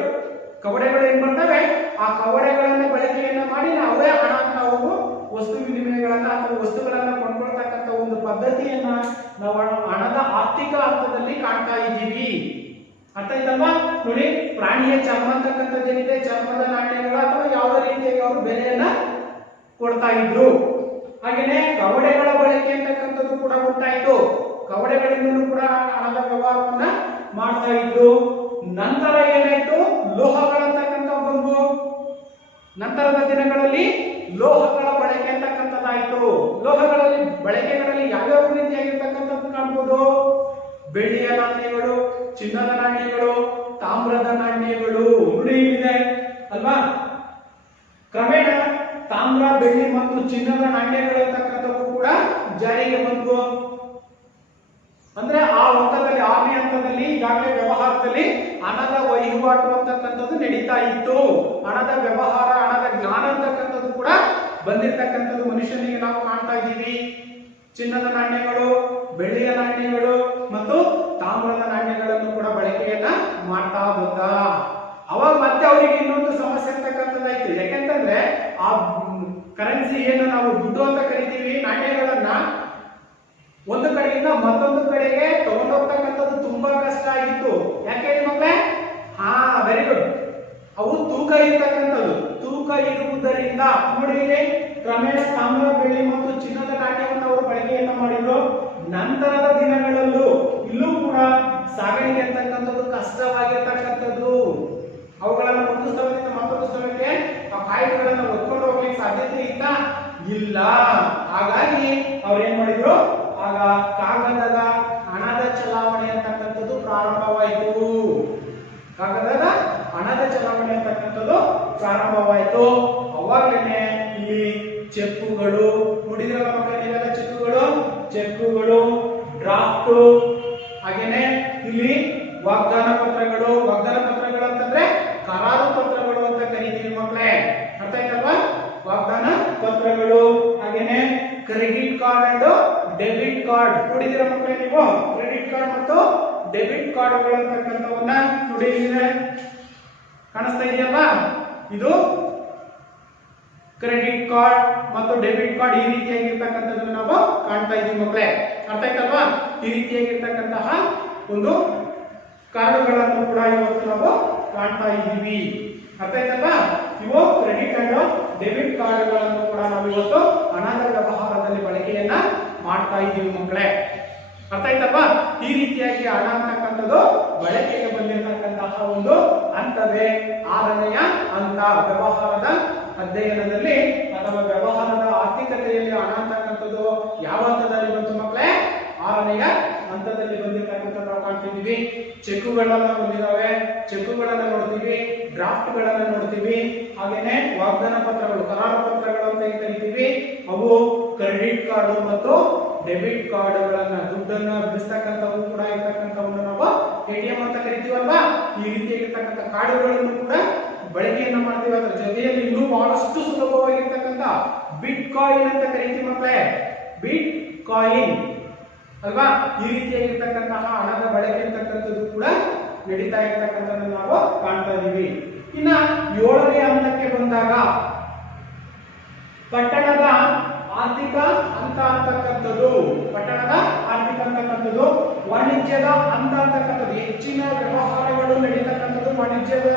ಏನ್ ಬರ್ತವೆ, ಆ ಕವಡೆಗಳನ್ನ ಬಳಕೆಯನ್ನ ಮಾಡಿ ನಾವೇ ಹಣ ಅಂತ ನಾವು ವಸ್ತು ವಿನಿಮಯಗಳನ್ನ ಅಥವಾ ವಸ್ತುಗಳನ್ನ ಕೊಂಡ್ಕೊಳ್ತಕ್ಕಂಥ ಒಂದು ಪದ್ಧತಿಯನ್ನ ನಾವು ಹಣದ ಆರ್ಥಿಕ ಹಂತದಲ್ಲಿ ಕಾಣ್ತಾ ಇದ್ದೀವಿ. ಅರ್ಥ ಆಯ್ತಲ್ವಾ? ನೋಡಿ, ಪ್ರಾಣಿಯ ಚರ್ಮ ಅಂತಕ್ಕಂಥದ್ದು ಏನಿದೆ, ಚರ್ಮದ ನಾಣ್ಯಗಳ ಅಥವಾ ಯಾವುದೇ ರೀತಿಯಾಗಿ ಅವರು ಬೆಲೆಯನ್ನ ಕೊಡ್ತಾ ಇದ್ರು. ಹಾಗೇನೆ ಕವಡೆಗಳ ಬಳಕೆ ಅಂತಕ್ಕಂಥದ್ದು ಕೂಡ ಉಂಟಾಯಿತು. ಕವಡೆಗಳಿಂದಲೂ ಕೂಡ ಹಣದ ವ್ಯವಹಾರವನ್ನ ಮಾಡ್ತಾ ಇದ್ರು. ನಂತರ ಏನಾಯ್ತು? ಲೋಹಗಳಂತಕ್ಕಂಥ ಬಂದು ನಂತರದ ದಿನಗಳಲ್ಲಿ ಲೋಹಗಳ ಬಳಕೆ ಅಂತಕ್ಕಂಥದ್ದಾಯ್ತು. ಲೋಹಗಳಲ್ಲಿ ಬಳಕೆಗಳಲ್ಲಿ ಯಾವ್ಯಾವ ರೀತಿಯಾಗಿರ್ತಕ್ಕಂಥದ್ದು ಕಾಣ್ಬೋದು? ಬೆಳ್ಳಿಯ ನಾಣ್ಯಗಳು, ಚಿನ್ನದ ನಾಣ್ಯಗಳು, ತಾಮ್ರದ ನಾಣ್ಯಗಳು ನೋಡಿ ಇದೆ ಅಲ್ವಾ? ಕ್ರಮೇಣ ತಾಮ್ರ, ಬೆಳ್ಳಿ ಮತ್ತು ಚಿನ್ನದ ನಾಣ್ಯಗಳು ಅಂತಕ್ಕಂಥವು ಕೂಡ ಜಾರಿಗೆ ಬಂತು. ಅಂದ್ರೆ ಆ ಹಂತದಲ್ಲಿ 6ನೇ ಹಂತದಲ್ಲಿ ಈಗಾಗಲೇ ವ್ಯವಹಾರದಲ್ಲಿ ಹಣದ ವಹಿವಾಟು ಅಂತಕ್ಕಂಥದ್ದು ನಡೀತಾ ಇತ್ತು. ಹಣದ ವ್ಯವಹಾರ, ಹಣದ ಜ್ಞಾನ ಅಂತಕ್ಕಂಥದ್ದು ಕೂಡ ಬಂದಿರತಕ್ಕಂಥದ್ದು ಮನುಷ್ಯನಿಗೆ ನಾವು ಕಾಣ್ತಾ ಇದ್ದೀವಿ. ಚಿನ್ನದ ನಾಣ್ಯಗಳು, ಬೆಳ್ಳಿಯ ನಾಣ್ಯಗಳು ಮತ್ತು ತಾಮ್ರದ ನಾಣ್ಯಗಳನ್ನು ಕೂಡ ಬಳಕೆಯನ್ನ ಮಾಡ್ತಾ ಬಂದ. ಅವಾಗ ಮತ್ತೆ ಅವರಿಗೆ ಇನ್ನೊಂದು ಸಮಸ್ಯೆ ಅಂತಕ್ಕಂಥದ್ದಾಯ್ತು. ಯಾಕೆಂತಂದ್ರೆ ಆ ಕರೆನ್ಸಿ ಏನು ನಾವು ದುಡ್ಡು ಅಂತ ಕರಿತೀವಿ, ನಾಣ್ಯಗಳನ್ನ ಒಂದು ಕಡೆಯಿಂದ ಮತ್ತೊಂದು ಕಡೆಗೆ ತಗೊಂಡೋಗ್ತಕ್ಕಂಥದ್ದು ತುಂಬಾ ಕಷ್ಟ ಆಗಿತ್ತು. ಯಾಕೆ ಮಕ್ಕಳೇ? Very good. ಅವು ತೂಕ ಇರ್ತಕ್ಕಂಥದ್ದು. ತೂಕ ಇರುವುದರಿಂದ ನೋಡಿ ಇಲ್ಲಿ ಕ್ರಮೇಣ ತಾಮ್ರ, ಬೆಳ್ಳಿ ಮತ್ತು ಚಿನ್ನದ ನಾಣ್ಯವನ್ನು ಅವರು ಬಳಕೆಯನ್ನ ಮಾಡಿದ್ರು. ನಂತರದ ದಿನಗಳಲ್ಲೂ ಇಲ್ಲೂ ಕೂಡ ಸಾಗಾಣಿಕೆ ಅಂತಕ್ಕಂಥದ್ದು ಕಷ್ಟವಾಗಿರ್ತಕ್ಕಂಥದ್ದು. ಅವುಗಳನ್ನು ಒಂದು ಸ್ಥಳದಿಂದ ಮತ್ತೊಂದು ಸ್ಥಳಕ್ಕೆ ಆ ಕಾಯಿಗಳನ್ನು ಹೊತ್ಕೊಂಡು ಹೋಗ್ಲಿಕ್ಕೆ ಸಾಧ್ಯತೆ ಇತ್ತಾ? ಇಲ್ಲ. ಹಾಗಾಗಿ ಅವ್ರು ಏನ್ ಮಾಡಿದ್ರು? ಆಗ ಕಾಗದದ ಹಣದ ಚಲಾವಣೆ ಅಂತಕ್ಕಂಥದ್ದು ಪ್ರಾರಂಭವಾಯಿತು. ಕಾಗದದ ಹಣದ ಚಲಾವಣೆ ಅಂತಕ್ಕಂಥದ್ದು ಪ್ರಾರಂಭವಾಯಿತು. ಅವಾಗಲೇ ಇಲ್ಲಿ ಚೆಕ್ಕುಗಳು ನೋಡಿದ್ರಲ್ಲ ಮಕ್ಕಳೇ, ನೀವೆಲ್ಲ ಚೆಕ್ಕುಗಳು, ಡ್ರಾಫ್ಟ್, ಹಾಗೇನೆ ಇಲ್ಲಿ ವಾಗ್ದಾನ ಪತ್ರಗಳು ಅಂತಂದ್ರೆ ಕರಾರು ಪತ್ರಗಳು ಅಂತ ಕರೀತೀವಿ ಮಕ್ಕಳೇ. ಅರ್ಥ ಆಯ್ತಲ್ವಾ? ವಾಗ್ದಾನ ಪತ್ರಗಳು, ಹಾಗೇನೆ credit card and debit card ನೋಡಿದಿರ ಮಕ್ಕಳೇ ನೀವು? ಕ್ರೆಡಿಟ್ ಕಾರ್ಡ್ ಮತ್ತು ಡೆಬಿಟ್ ಕಾರ್ಡ್ಗಳು ಅಂತಕ್ಕಂಥವನ್ನ ನೋಡಿದ್ರೆ ಕಾಣಿಸ್ತಾ ಇದೆಯಲ್ವಾ? ಇದು ಕ್ರೆಡಿಟ್ ಕಾರ್ಡ್ ಮತ್ತು ಡೆಬಿಟ್ ಕಾರ್ಡ್ ಈ ರೀತಿಯಾಗಿರ್ತಕ್ಕಂಥದ್ದನ್ನು ನಾವು ಕಾಣ್ತಾ ಇದೀವಿ ಮಕ್ಕಳೇ. ಅರ್ಥ ಆಯ್ತಲ್ವಾ? ಈ ರೀತಿಯಾಗಿರ್ತಕ್ಕಂತಹ ಒಂದು ಕಾರ್ಡ್ಗಳನ್ನು ಕೂಡ ಇವತ್ತು ನಾವು ಕಾಣ್ತಾ ಇದ್ದೀವಿ. ಅರ್ಥ ಆಯ್ತಲ್ವಾ? ಇವು ಕ್ರೆಡಿಟ್ ಅಂಡ್ ಡೆಬಿಟ್ ಕಾರ್ಡ್ಗಳನ್ನು ಕೂಡ ನಾವು ಇವತ್ತು ಹಣದ ವ್ಯವಹಾರದಲ್ಲಿ ಬಳಕೆಯನ್ನ ಮಾಡ್ತಾ ಇದ್ದೀವಿ ಮಕ್ಕಳೇ. ಅರ್ಥ ಆಯ್ತಪ್ಪ? ಈ ರೀತಿಯಾಗಿ ಹಣ ಅಂತಕ್ಕಂಥದ್ದು ಬಳಕೆಗೆ ಬಂದಿರತಕ್ಕಂತಹ ಒಂದು ಹಂತವೇ 6ನೆಯ ಹಂತ. ವ್ಯವಹಾರದ ಅಧ್ಯಯನದಲ್ಲಿ ಅಥವಾ ವ್ಯವಹಾರದ ಆರ್ಥಿಕತೆಯಲ್ಲಿ ಹಣ ಅಂತಕ್ಕಂಥದ್ದು ಯಾವ ಹಂತದಲ್ಲಿ ಬಂತು ಮಕ್ಕಳೇ? 6ನೆಯ ಹಂತದಲ್ಲಿ ಬಂದಿರತಕ್ಕಂಥ ನಾವು ಕಾಣ್ತಿದೀವಿ. ಚೆಕ್ಕುಗಳನ್ನ ಬಂದಿದ್ದಾವೆ, ಚೆಕ್ಕುಗಳನ್ನ ನೋಡ್ತೀವಿ, ಡ್ರಾಫ್ಟ್ ಗಳನ್ನ ನೋಡ್ತೀವಿ, ಹಾಗೇನೆ ವಾಗ್ದಾನ ಪತ್ರಗಳು, ಕರಾರು ಪತ್ರಗಳು ಅಂತ ಕರಿತೀವಿ. ಅವು ಕ್ರೆಡಿಟ್ ಕಾರ್ಡ್ ಮತ್ತು ಡೆಬಿಟ್ ಕಾರ್ಡ್ಗಳನ್ನ, ದುಡ್ಡನ್ನ ಬಿಡಿಸ್ತಕ್ಕಂಥವು ಕೂಡ ಇರ್ತಕ್ಕಂಥವನ್ನು ನಾವು ಎಟಿಎಂ ಅಂತ ಕರಿತೀವಲ್ವಾ? ಈ ರೀತಿಯಾಗಿರ್ತಕ್ಕಂಥ ಕಾರ್ಡುಗಳನ್ನು ಕೂಡ ಬಳಕೆಯನ್ನ ಮಾಡ್ತೀವಿ. ಅದರ ಜೊತೆಯಲ್ಲಿ ಇನ್ನೂ ಬಹಳಷ್ಟು ಸುಲಭವಾಗಿರ್ತಕ್ಕಂಥ ಬಿಟ್ ಕಾಯಿನ್ ಅಂತ ಕರಿತೀವಿ ಮಕ್ಕಳೇ. ಬಿಟ್ ಕಾಯಿನ್ ಅಲ್ವಾ? ಈ ರೀತಿಯಾಗಿರ್ತಕ್ಕಂತಹ ಹಣದ ಬಳಕೆ ಅಂತಕ್ಕಂಥದ್ದು ಕೂಡ ನಡೀತಾ ಇರ್ತಕ್ಕಂಥದ್ದನ್ನು ನಾವು ಕಾಣ್ತಾ ಇದೀವಿ. ಇನ್ನ 7ನೇ ಹಂತಕ್ಕೆ ಬಂದಾಗ ಪಟ್ಟಣದ ಆರ್ಥಿಕ ಹಂತ ಅಂತಕ್ಕಂಥದ್ದು, ಪಟ್ಟಣದ ಆರ್ಥಿಕ ಅಂತಕ್ಕಂಥದ್ದು ವಾಣಿಜ್ಯದ ಹಂತ ಅಂತಕ್ಕಂಥದ್ದು. ಹೆಚ್ಚಿನ ವ್ಯವಹಾರಗಳು ನಡೀತಕ್ಕಂಥದ್ದು, ವಾಣಿಜ್ಯದ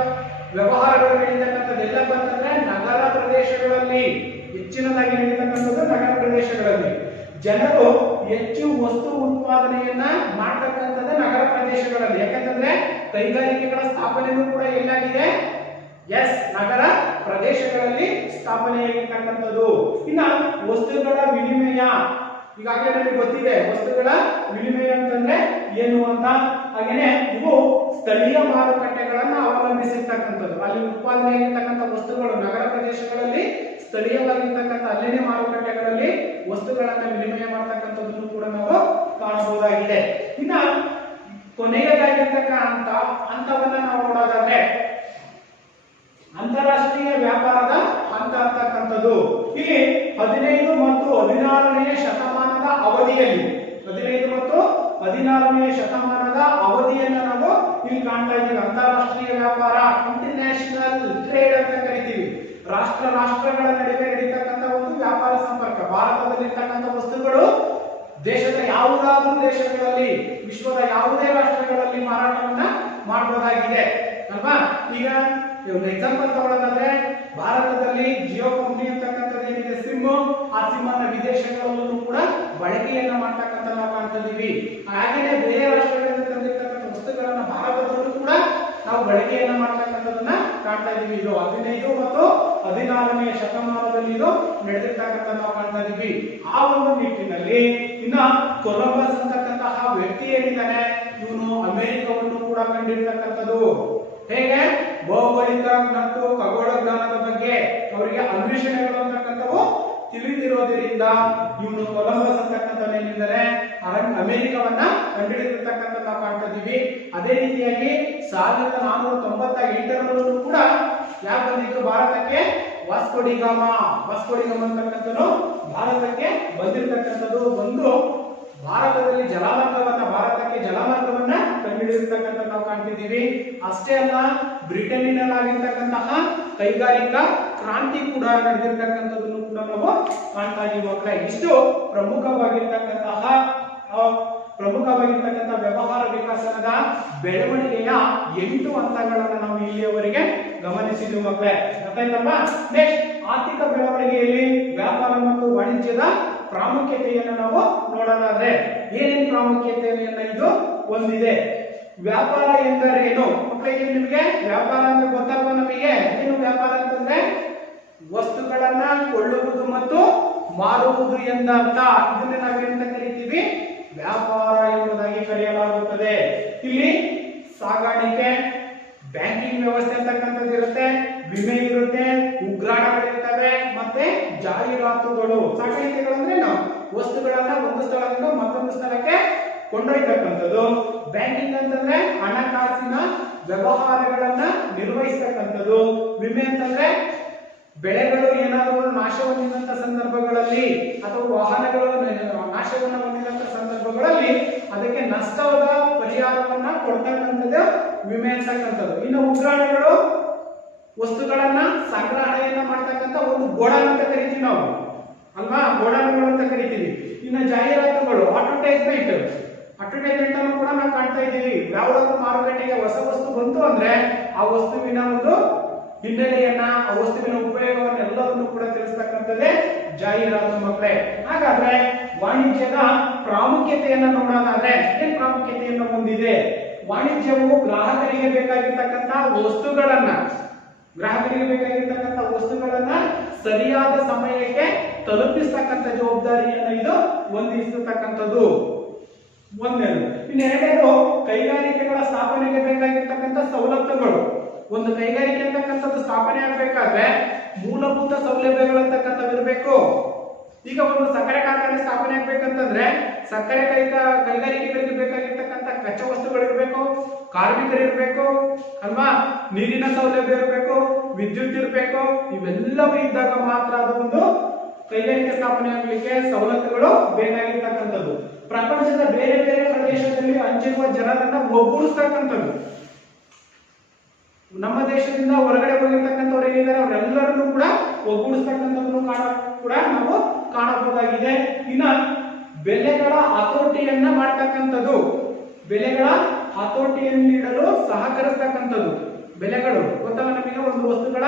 ವ್ಯವಹಾರಗಳು ನಡೀತಕ್ಕಂಥದ್ದು ಎಲ್ಲಪ್ಪ ಅಂತಂದ್ರೆ ನಗರ ಪ್ರದೇಶಗಳಲ್ಲಿ. ಹೆಚ್ಚಿನದಾಗಿ ನಡೀತಕ್ಕಂಥದ್ದು ನಗರ ಪ್ರದೇಶಗಳಲ್ಲಿ. ಜನರು ಹೆಚ್ಚು ವಸ್ತು ಉತ್ಪಾದನೆಯನ್ನ ಮಾಡ್ತಕ್ಕಂಥದ್ದು ನಗರ ಪ್ರದೇಶಗಳಲ್ಲಿ. ಯಾಕಂತಂದ್ರೆ ಕೈಗಾರಿಕೆಗಳ ಸ್ಥಾಪನೆಯೂ ಕೂಡ ಎಲ್ಲಾಗಿದೆ? ಎಸ್, ನಗರ ಪ್ರದೇಶಗಳಲ್ಲಿ ಸ್ಥಾಪನೆಯಾಗಿರ್ತಕ್ಕಂಥದ್ದು. ಇನ್ನ ವಸ್ತುಗಳ ವಿನಿಮಯ, ಈಗಾಗಲೇ ನನಗೆ ಗೊತ್ತಿದೆ ವಸ್ತುಗಳ ವಿನಿಮಯ ಅಂತಂದ್ರೆ ಏನು ಅಂತ. ಹಾಗೇನೆ ಇವು ಸ್ಥಳೀಯ ಮಾರುಕಟ್ಟೆಗಳನ್ನ ಅವಲಂಬಿಸಿರ್ತಕ್ಕಂಥದ್ದು. ಅಲ್ಲಿ ಉತ್ಪಾದನೆ ಆಗಿರ್ತಕ್ಕಂಥ ವಸ್ತುಗಳು ನಗರ ಪ್ರದೇಶಗಳಲ್ಲಿ ಸ್ಥಳೀಯವಾಗಿರ್ತಕ್ಕಂಥ ಅಲ್ಲಿನ ಮಾರುಕಟ್ಟೆಗಳಲ್ಲಿ ವಸ್ತುಗಳನ್ನ ವಿನಿಮಯ ಮಾಡತಕ್ಕಂಥದ್ದನ್ನು ಕೂಡ ನಾವು ಕಾಣಬಹುದಾಗಿದೆ. ಇನ್ನ ಕೊನೆಯದಾಗಿರ್ತಕ್ಕಂಥ ಹಂತವನ್ನ ನಾವು ನೋಡೋದಾದ್ರೆ ಅಂತಾರಾಷ್ಟ್ರೀಯ ವ್ಯಾಪಾರದ ಹಂತ ಅಂತಕ್ಕಂಥದ್ದು. ಇಲ್ಲಿ 15 ಮತ್ತು 16ನೇ ಶತಮಾನದ ಅವಧಿಯಲ್ಲಿ, 15 ಮತ್ತು 16ನೇ ಶತಮಾನದ ಅವಧಿಯನ್ನ ನಾವು ಇಲ್ಲಿ ಕಾಣ್ತಾ ಇದ್ದೀವಿ. ಅಂತಾರಾಷ್ಟ್ರೀಯ ವ್ಯಾಪಾರ, ಇಂಟರ್ನ್ಯಾಷನಲ್ ಟ್ರೇಡ್ ಅಂತ ಕರಿತೀವಿ. ರಾಷ್ಟ್ರಗಳ ನಡುವೆ ನಡೀತಕ್ಕಂಥ ಒಂದು ವ್ಯಾಪಾರ ಸಂಪರ್ಕ. ಭಾರತದಲ್ಲಿ ಇರ್ತಕ್ಕಂಥ ವಸ್ತುಗಳು ದೇಶದ ಯಾವುದಾದ್ರೂ ದೇಶಗಳಲ್ಲಿ, ವಿಶ್ವದ ಯಾವುದೇ ರಾಷ್ಟ್ರಗಳಲ್ಲಿ ಮಾರಾಟವನ್ನ ಮಾಡಬಹುದಾಗಿದೆ ಅಲ್ವಾ? ಈಗ ಒಂದು ಎಕ್ಸಾಂಪಲ್ ತಗೊಳ್ಳೋದಾದ್ರೆ ಭಾರತದಲ್ಲಿ ಜಿಯೋ ಕಂಪನಿ ಅಂತಕ್ಕಂಥದ್ದು ಏನಿದೆ ಸಿಮ್, ಆ ಸಿಮ್ ಅನ್ನ ವಿದೇಶಗಳಲ್ಲೂ ಕೂಡ ಬಳಕೆಯನ್ನ ಮಾಡ್ತಕ್ಕಂಥ ನಾವು ಕಾಣ್ತಾ ಇದೀವಿ. ಹಾಗೇನೆ ಬೇರೆ ರಾಷ್ಟ್ರಗಳಿಂದ ತಂದಿರ್ತಕ್ಕಂಥ ವಸ್ತುಗಳನ್ನ ಭಾರತದಲ್ಲೂ ಕೂಡ ನಾವು ಬಳಕೆಯನ್ನ ಮಾಡ್ತಕ್ಕಂಥದನ್ನ ಕಾಣ್ತಾ ಇದೀವಿ. ಇದು 15 ಮತ್ತು 16ನೇ ಶತಮಾನದಲ್ಲಿ ಇದು ನಡೆದಿರ್ತಕ್ಕಂಥ ನಾವು ಕಾಣ್ತಾ ಇದೀವಿ. ಆ ಒಂದು ನಿಟ್ಟಿನಲ್ಲಿ ಇನ್ನ ಕೊಲಂಬಸ್ ಅಂತಕ್ಕಂತಹ ವ್ಯಕ್ತಿ ಏನಿದ್ದಾನೆ, ಇವನು ಅಮೆರಿಕವನ್ನು ಕೂಡ ಕಂಡಿರ್ತಕ್ಕಂಥದ್ದು. ಹೇಗೆ? ಭೌಗೋಳಿಕ ಮತ್ತು ಖಗೋಳ ಜ್ಞಾನದ ಬಗ್ಗೆ ಅವರಿಗೆ ಅನ್ವೇಷಣೆಗಳು ಅಂತಕ್ಕಂಥವು ತಿಳಿದಿರೋದ್ರಿಂದ ಇವನು ಕೊಲಂಬಸ್ ಅಂತಕ್ಕಂಥವ್ರು ಏನಿದ್ದಾರೆ ಅಮೆರಿಕವನ್ನ ಕಂಡುಹಿಡಿದಿರ್ತಕ್ಕಂಥ ನಾವು ಕಾಣ್ತಾ ಇದೀವಿ. ಅದೇ ರೀತಿಯಾಗಿ 1498ರಲ್ಲೂ ಕೂಡ ಯಾರು ಬಂದಿದ್ರು ಭಾರತಕ್ಕೆ? ವಾಸ್ಕೋ ಡಿ ಗಾಮ ಅಂತಕ್ಕಂಥನು ಭಾರತಕ್ಕೆ ಬಂದಿರತಕ್ಕಂಥದ್ದು. ಬಂದು ಭಾರತದಲ್ಲಿ ಭಾರತಕ್ಕೆ ಜಲಮಾರ್ಗವನ್ನ ಕಂಡುಹಿಡಿದಿರ್ತಕ್ಕಂಥ ನಾವು ಕಾಣ್ತಿದ್ದೀವಿ. ಅಷ್ಟೇ ಅಲ್ಲ, ಬ್ರಿಟನ್ನಿನಲ್ಲಾಗಿರ್ತಕ್ಕಂತಹ ಕೈಗಾರಿಕಾ ಕ್ರಾಂತಿ ಕೂಡ ನಡೆದಿರ್ತಕ್ಕಂಥದ್ದನ್ನು ಕೂಡ ನಾವು ಕಾಣ್ತಾ ಇದೀವಿ ಮಕ್ಕಳೇ. ಇಷ್ಟು ಪ್ರಮುಖವಾಗಿರ್ತಕ್ಕಂತಹ ವ್ಯವಹಾರ ವಿಕಸನದ ಬೆಳವಣಿಗೆಯ 8 ಹಂತಗಳನ್ನು ನಾವು ಇಲ್ಲಿಯವರೆಗೆ ಗಮನಿಸಿದ್ವಿ ಮಕ್ಕಳೇ. ಗೊತ್ತಾಯ್ತಲ್ವಾ? ನೆಕ್ಸ್ಟ್, ಆರ್ಥಿಕ ಬೆಳವಣಿಗೆಯಲ್ಲಿ ವ್ಯಾಪಾರ ಮತ್ತು ವಾಣಿಜ್ಯದ ಪ್ರಾಮುಖ್ಯತೆಯನ್ನು ನಾವು ನೋಡೋದಾದ್ರೆ ಏನೇನು ಪ್ರಾಮುಖ್ಯತೆಯನ್ನ ಇದು ಹೊಂದಿದೆ? ವ್ಯಾಪಾರ ಎಂದರೇನು ಮಕ್ಕಳಿಗೆ? ನಿಮಗೆ ವ್ಯಾಪಾರ ಅಂದ್ರೆ ಗೊತ್ತಲ್ವಾ ನಮಗೆ? ಏನು ವ್ಯಾಪಾರ ಅಂತಂದ್ರೆ ವಸ್ತುಗಳನ್ನ ಕೊಳ್ಳುವುದು ಮತ್ತು ಮಾರುವುದು ಎಂದರ್ಥ. ಇದನ್ನೇ ನಾವೇನಂತ ಕರಿತೀವಿ? ವ್ಯಾಪಾರ ಎಂಬುದಾಗಿ ಕರೆಯಲಾಗುತ್ತದೆ. ಇಲ್ಲಿ ಸಾಗಾಣಿಕೆ, ಬ್ಯಾಂಕಿಂಗ್ ವ್ಯವಸ್ಥೆ ಅಂತಕ್ಕಂಥದ್ದು ಇರುತ್ತೆ, ವಿಮೆ ಇರುತ್ತೆ, ಉಗ್ರಾಣಗಳಿರ್ತವೆ, ಮತ್ತೆ ಜಾಹೀರಾತುಗಳು. ಸಾಗಾಣಿಕೆಗಳು ಅಂದ್ರೆ ನಾವು ವಸ್ತುಗಳನ್ನ ಒಂದು ಸ್ಥಳದಿಂದ ಮತ್ತೊಂದು ಸ್ಥಳಕ್ಕೆ ಕೊಂಡೊಯ್ತಕ್ಕಂಥದ್ದು. ಬ್ಯಾಂಕಿಂಗ್ ಅಂತಂದ್ರೆ ಹಣಕಾಸಿನ ವ್ಯವಹಾರಗಳನ್ನ ನಿರ್ವಹಿಸ್ತಕ್ಕಂಥದ್ದು. ವಿಮೆ ಅಂತಂದ್ರೆ ಬೆಳೆಗಳು ಏನಾದರೂ ನಾಶ ಹೊಂದಿದಂತ ಸಂದರ್ಭಗಳಲ್ಲಿ ಅಥವಾ ವಾಹನಗಳು ನಾಶವನ್ನು ಹೊಂದಿದಂತ ಸಂದರ್ಭಗಳಲ್ಲಿ ಅದಕ್ಕೆ ನಷ್ಟದ ಪರಿಹಾರವನ್ನ ಕೊಡ್ತಕ್ಕಂಥದ್ದು ವಿಮೆ ಅಂತಕ್ಕಂಥದ್ದು. ಇನ್ನು ಉಗ್ರಾಣಗಳು ವಸ್ತುಗಳನ್ನ ಸಂಗ್ರಹಣೆಯನ್ನ ಮಾಡ್ತಕ್ಕಂಥ ಒಂದು ಗೋಡನ್ ಅಂತ ಕರಿತೀವಿ ನಾವು ಅಲ್ವಾ? ಗೋಡನ್ಗಳು ಅಂತ ಕರಿತೀವಿ. ಇನ್ನು ಜಾಹೀರಾತುಗಳು, ಅಡ್ವರ್ಟೈಸ್ಮೆಂಟ್ ಅನ್ನು ಕೂಡ ನಾವು ಕಾಣ್ತಾ ಇದ್ದೀವಿ. ಯಾವುದಾದ್ರೂ ಮಾರುಕಟ್ಟೆಗೆ ಹೊಸ ವಸ್ತು ಬಂತು ಅಂದ್ರೆ ಆ ವಸ್ತುವಿನ ಒಂದು ಹಿನ್ನೆಲೆಯನ್ನ, ಆ ವಸ್ತುವಿನ ಉಪಯೋಗವನ್ನ ಎಲ್ಲವನ್ನು ಕೂಡ ತಿಳಿಸ್ತಕ್ಕಂಥದ್ದೇ ಜಾಹೀರಾತು ಮಕ್ಕಳೇ. ಹಾಗಾದ್ರೆ ವಾಣಿಜ್ಯದ ಪ್ರಾಮುಖ್ಯತೆಯನ್ನ ನೋಡೋದಾದ್ರೆ ಏನ್ ಪ್ರಾಮುಖ್ಯತೆಯನ್ನು ಹೊಂದಿದೆ? ವಾಣಿಜ್ಯವು ಗ್ರಾಹಕರಿಗೆ ಬೇಕಾಗಿರ್ತಕ್ಕಂಥ ವಸ್ತುಗಳನ್ನ ಸರಿಯಾದ ಸಮಯಕ್ಕೆ ತಲುಪಿಸ್ತಕ್ಕಂಥ ಜವಾಬ್ದಾರಿಯನ್ನು ಇದು ಹೊಂದಿಸತಕ್ಕಂಥದ್ದು ಒಂದನೇದು. ಇನ್ನೆರಡನೇದು ಕೈಗಾರಿಕೆಗಳ ಸ್ಥಾಪನೆಗೆ ಬೇಕಾಗಿರ್ತಕ್ಕಂಥ ಸವಲತ್ತುಗಳು. ಒಂದು ಕೈಗಾರಿಕೆ ಅಂತಕ್ಕಂಥದ್ದು ಸ್ಥಾಪನೆ ಆಗಬೇಕಾದ್ರೆ ಮೂಲಭೂತ ಸೌಲಭ್ಯಗಳಂತಕ್ಕಂಥವು ಇರಬೇಕು. ಈಗ ಒಂದು ಸಕ್ಕರೆ ಕಾರ್ಖಾನೆ ಸ್ಥಾಪನೆ ಆಗ್ಬೇಕಂತಂದ್ರೆ ಸಕ್ಕರೆ ಕೈಗಾರಿಕೆಗಳಿಗೆ ಬೇಕಾಗಿರ್ತಕ್ಕಂಥ ಕಚ್ಚಾ ವಸ್ತುಗಳಿರ್ಬೇಕು, ಕಾರ್ಮಿಕರಿರ್ಬೇಕು ಅಲ್ವಾ, ನೀರಿನ ಸೌಲಭ್ಯ ಇರಬೇಕು, ವಿದ್ಯುತ್ ಇರಬೇಕು. ಇವೆಲ್ಲವೂ ಇದ್ದಾಗ ಮಾತ್ರ ಅದು ಒಂದು ಕೈಗಾರಿಕೆ ಸ್ಥಾಪನೆ ಆಗಲಿಕ್ಕೆ ಸವಲತ್ತುಗಳು ಬೇಕಾಗಿರ್ತಕ್ಕಂಥದ್ದು. ಪ್ರಪಂಚದ ಬೇರೆ ಬೇರೆ ಪ್ರದೇಶದಲ್ಲಿ ಹಂಚಿರುವ ಜನರನ್ನ ಒಗ್ಗೂಡಿಸ್ತಕ್ಕಂಥದ್ದು. ನಮ್ಮ ದೇಶದಿಂದ ಹೊರಗಡೆ ಹೋಗಿರ್ತಕ್ಕಂಥವ್ರು ಏನಿದ್ದಾರೆ ಅವರೆಲ್ಲರನ್ನು ಕೂಡ ಒಗ್ಗೂಡಿಸ್ತಕ್ಕಂಥದ್ದನ್ನು ಕೂಡ ನಾವು ಕಾಣಬಹುದಾಗಿದೆ. ಇನ್ನ ಬೆಲೆಗಳ ಹತೋಟಿಯನ್ನ ಮಾಡ್ತಕ್ಕಂಥದ್ದು, ಬೆಲೆಗಳ ಹತೋಟಿಯನ್ನು ನೀಡಲು ಸಹಕರಿಸ್ತಕ್ಕಂಥದ್ದು. ಬೆಲೆಗಳು ಗೊತ್ತಲ್ಲ ನಮಗೆ, ಒಂದು ವಸ್ತುಗಳ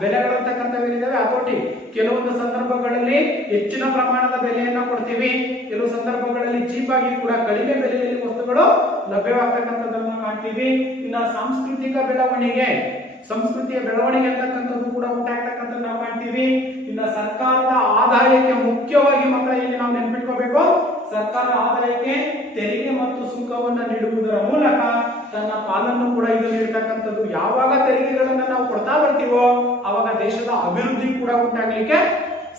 ಬೆಲೆಗಳು ಅಂತಕ್ಕಂಥವೇನಿದ್ದಾವೆ ಹತೋಟಿ. ಕೆಲವೊಂದು ಸಂದರ್ಭಗಳಲ್ಲಿ ಹೆಚ್ಚಿನ ಪ್ರಮಾಣದ ಬೆಲೆಯನ್ನ ಕೊಡ್ತೀವಿ, ಕೆಲವು ಸಂದರ್ಭಗಳಲ್ಲಿ ಚೀಪ್ ಆಗಿ ಕೂಡ ಕಡಿಮೆ ಬೆಲೆಯಲ್ಲಿ ವಸ್ತುಗಳು ಲಭ್ಯವಾಗ್ತಕ್ಕಂಥದ್ದನ್ನ ಕಾಣ್ತೀವಿ. ಇನ್ನ ಸಾಂಸ್ಕೃತಿಕ ಬೆಳವಣಿಗೆ, ಸಂಸ್ಕೃತಿಯ ಬೆಳವಣಿಗೆ ಅಂತಕ್ಕಂಥದ್ದು ಕೂಡ ಉಂಟಾಗ್ತಕ್ಕಂಥದ್ದು ನಾವು ಕಾಣ್ತೀವಿ. ಇನ್ನ ಸರ್ಕಾರದ ಆದಾಯಕ್ಕೆ ಮುಖ್ಯವಾಗಿ ಮಕ್ಕಳಿಗೆ ನಾವು ನೆನ್ಪಿಟ್ಕೋಬೇಕು, ಸರ್ಕಾರದ ಆದಾಯಕ್ಕೆ ತೆರಿಗೆ ಮತ್ತು ಸುಂಕವನ್ನ ನೀಡುವುದರ ಮೂಲಕ ತನ್ನ ಪಾಲನ್ನು ಕೂಡ ಇದು ನೀಡತಕ್ಕಂಥದ್ದು. ಯಾವಾಗ ತೆರಿಗೆಗಳನ್ನ ನಾವು ಕೊಡ್ತಾ ಬರ್ತೀವೋ ಅವಾಗ ದೇಶದ ಅಭಿವೃದ್ಧಿ ಕೂಡ ಉಂಟಾಗಲಿಕ್ಕೆ